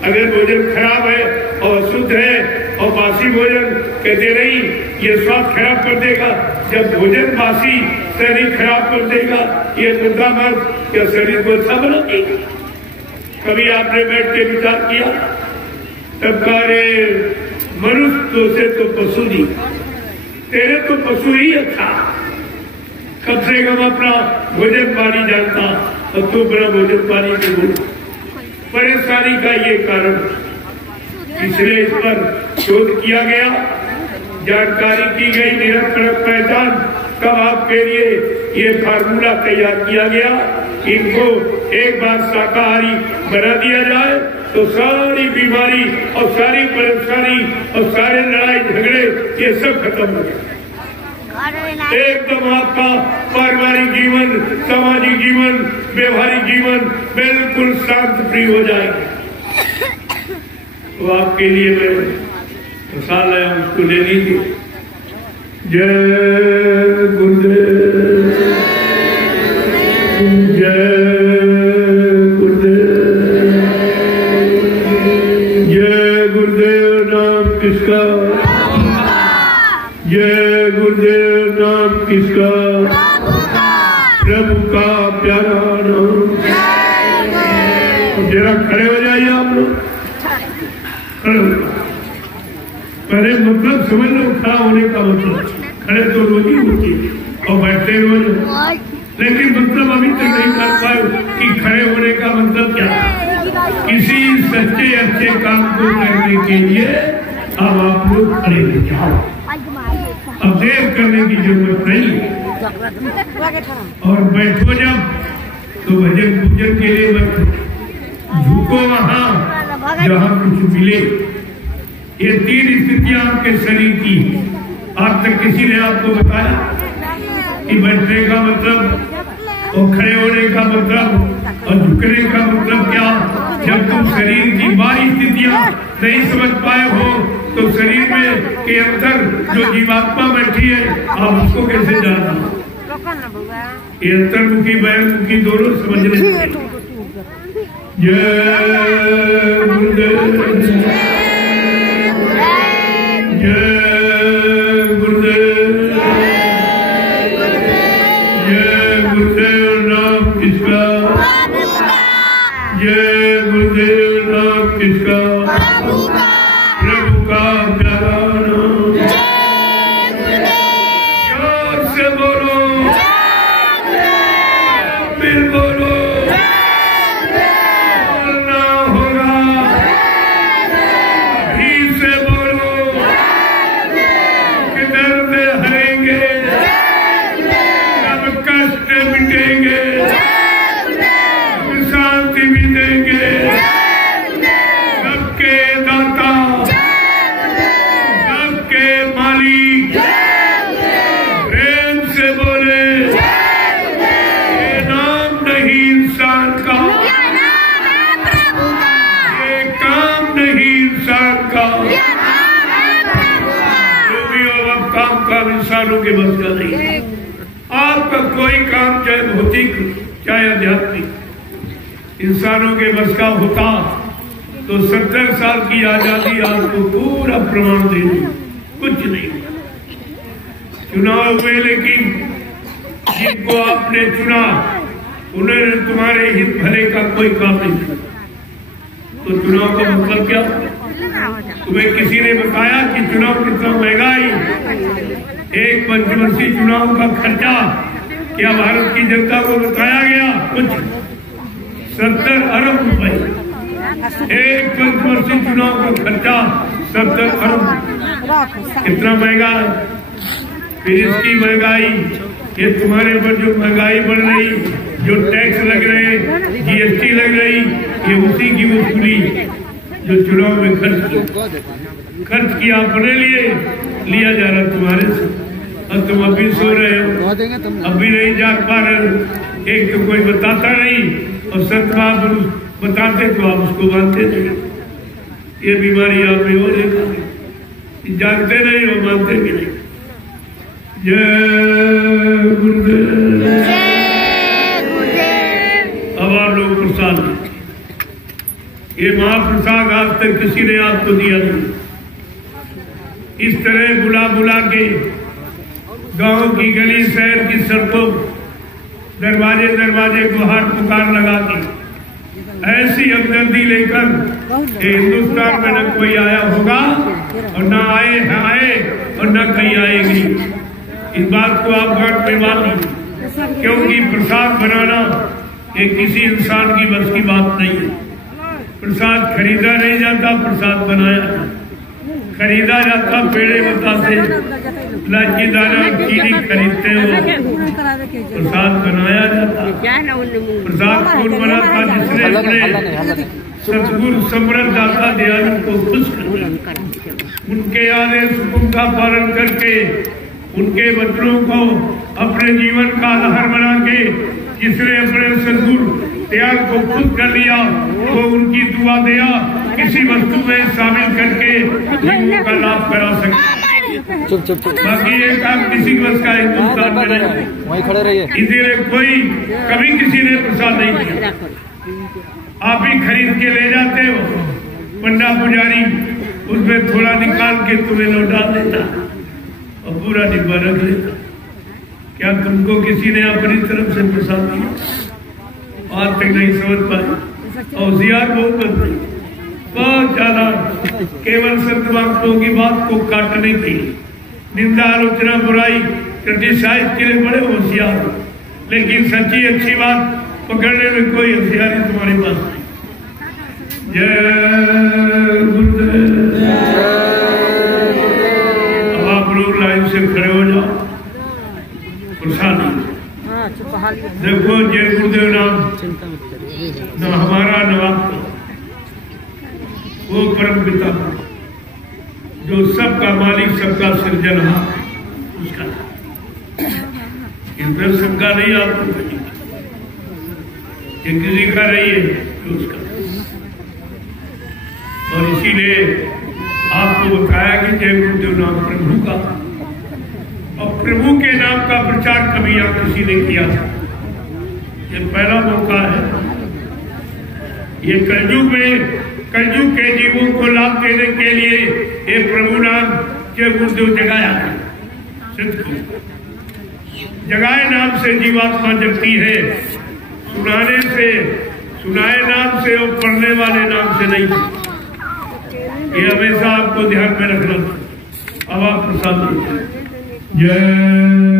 अगर भोजन खराब है और अशुद्ध है और बासी भोजन, कहते नहीं ये स्वास्थ्य खराब कर देगा। जब भोजन बासी शरीर खराब कर देगा, ये मुर्दा मांस या शरीर को अच्छा बना देगा? कभी आपने बैठ के विचार किया? तब कह रहे मनुष्य तो से तो पशु नहीं, तेरे तो पशु ही अच्छा। कम से कम अपना भोजन पानी जानता, और तू अपना भोजन पानी से बोल। परेशानी का ये कारण इसलिए इस पर शोध किया गया, जानकारी की गई, निरंतर पहचान, तब आपके लिए ये फार्मूला तैयार किया गया। इनको एक बार शाकाहारी बना दिया जाए तो सारी बीमारी और सारी परेशानी और सारे लड़ाई झगड़े ये सब खत्म हो जाए। एकदम आपका पारिवारिक जीवन, सामाजिक जीवन, व्यवहारिक जीवन बिल्कुल शांत प्रिय हो जाएगा। तो आपके लिए मैं प्रसाद लाया, उसको ले लीजिए। जय गुरुदेव, जय गुरुदेव, जय गुरुदेव नाम किसका, जय गुरुदेव नाम किसका, प्रभु का प्यारा नाम। जरा खड़े हो जाइए आप लोग, पहले मतलब समझ लो खड़ा होने का मतलब। खड़े तो रोज ही होती है और बैठते रोज, लेकिन मतलब अभी तक नहीं कर पाए कि खड़े होने का मतलब क्या है। किसी सच्चे अच्छे काम को करने के लिए अब आप लोग खड़े हो जाओ, अब देर करने की जरूरत नहीं है। और बैठो जब तो भजन पूजन के लिए बैठो, झुको वहाँ जहाँ कुछ मिले। ये 3 स्थितियां आपके शरीर की है। आज तक किसी ने आपको बताया कि बैठने का मतलब और खड़े होने का मतलब और झुकने का मतलब क्या? जब तुम शरीर की बाहरी स्थितियां नहीं समझ पाए हो तो शरीर में के अंदर जो जीवात्मा बैठी है आप उसको कैसे जानना? ये अंतर्मुखी बहिर्मुखी दोनों समझने। जय गुरुदेव, जय गुरुदेव, जय गुरुदेव नाम किसका, जय गुरुदेव नाम किसका, प्रभु का प्यारा नाम। जोर से बोलो, फिर बोलो, बोलना होगा, अभी से बोलो, कि दर्द हरेंगे, सब कष्ट मिटेंगे, शांति भी देंगे, सबके दाता, सबके मालिक। प्रेम से बोले, ये नाम नहीं इंसान का, ये काम नहीं इंसान का, जो भी हो अब काम इंसानों के बस का नहीं। आपका कोई काम चाहे भौतिक चाहे आध्यात्मिक इंसानों के बस का होता तो 70 साल की आजादी आपको पूरा प्रमाण दे दी। कुछ नहीं चुनाव हुए, लेकिन जिनको आपने चुना उन्होंने तुम्हारे हित भले का कोई काम नहीं किया। तो चुनाव का मतलब क्या? तुम्हें किसी ने बताया कि चुनाव कितना महंगाई? एक पंचवर्षीय चुनाव का खर्चा क्या भारत की जनता को बताया गया? कुछ 70 अरब रुपए। एक पंचवर्षीय चुनाव का खर्चा 70 अरब। कितना महंगा है? फिर इसकी महंगाई, ये तुम्हारे पर जो महंगाई बढ़ रही, जो टैक्स लग रहे, जीएसटी लग रही, ये उसी की वसूली जो चुनाव में खर्च किया अपने लिए, लिया जा रहा तुम्हारे से। और तुम अभी सो रहे हो, अभी नहीं जाग पा रहे हो। एक तो कोई बताता नहीं और संत महापुरुष बताते तो आप उसको मानते नहीं। ये बीमारी आप में हो जाएगी, जानते नहीं हो, मानते भी नहीं। जय गुरुदेव। अब आप लोग प्रसाद, ये महाप्रसाद आज तक किसी ने आपको दिया नहीं। इस तरह बुला बुला के गांव की गली, शहर की सड़कों, दरवाजे दरवाजे गुहार पुकार लगा के ऐसी हमदर्दी लेकर हिंदुस्तान में न कोई आया होगा और न आए और न कहीं आएगी। इस बात को आप गांठ में मान लीजिए, क्योंकि प्रसाद बनाना ये किसी इंसान की बस की बात नहीं है। प्रसाद खरीदा नहीं जाता, प्रसाद बनाया जाता। खरीदा जाता पेड़े बताते, इलायची दाना चीनी खरीदते हो, प्रसाद बनाया जाता। प्रसाद कौन बनाता? जिसने अपने सतगुरु समर्थ दाता दयालु को खुश कर, उनके आदेश हुक्म का पालन करके, उनके बच्चों को अपने जीवन का आधार बना के, जिसने अपने सदगुरु त्याग को खुद कर लिया, वो उनकी दुआ दया किसी वस्तु में शामिल करके जीवों का लाभ करा सकते। बाकी ये काम किसी बस का हिंदुस्तान में नहीं, वहीं खड़े रहिए। इसीलिए कोई कभी किसी ने प्रसाद नहीं किया, आप ही खरीद के ले जाते हो। पंडा पुजारी उसमें थोड़ा निकाल के तुम्हें लौटा देता और पूरा डिब्बा रख लेता। क्या तुमको किसी ने अपनी तरफ से प्रसाद दिया? आज तक नहीं समझ पाए। होशियार बहुत बनते, बहुत ज्यादा केवल संत भक्तों की बात को काटने की, निंदा आलोचना बुराई क्रिटिसाइज के लिए बड़े होशियार, लेकिन सच्ची अच्छी बात पकड़ने में कोई होशियारी तुम्हारे पास नहीं। जय गुरुदेव। अब आप लोग लाइन से खड़े हो जाओ। प्रसाद देखो, जय गुरुदेव नाम न हमारा न आपका, वो परम पिता जो सबका मालिक, सबका सृजनहार, उसका इधर सबका नहीं, आपको ये किसी का नहीं है, उसका। और इसीलिए आपको बताया कि जय गुरुदेव नाम प्रभु का, और प्रभु के नाम का प्रचार कभी यहाँ किसी ने किया था। ये पहला मौका है। ये कलयुग में, कलयुग के जीवों को लाभ देने के लिए ये प्रभु नाम जय गुरुदेव जगाया। जगाए नाम से जीवात्मा जगती है, सुनाने से, सुनाए नाम से और पढ़ने वाले नाम से नहीं। ये हमेशा आपको ध्यान में रखना। अब आप प्रसाद दीजिए। जय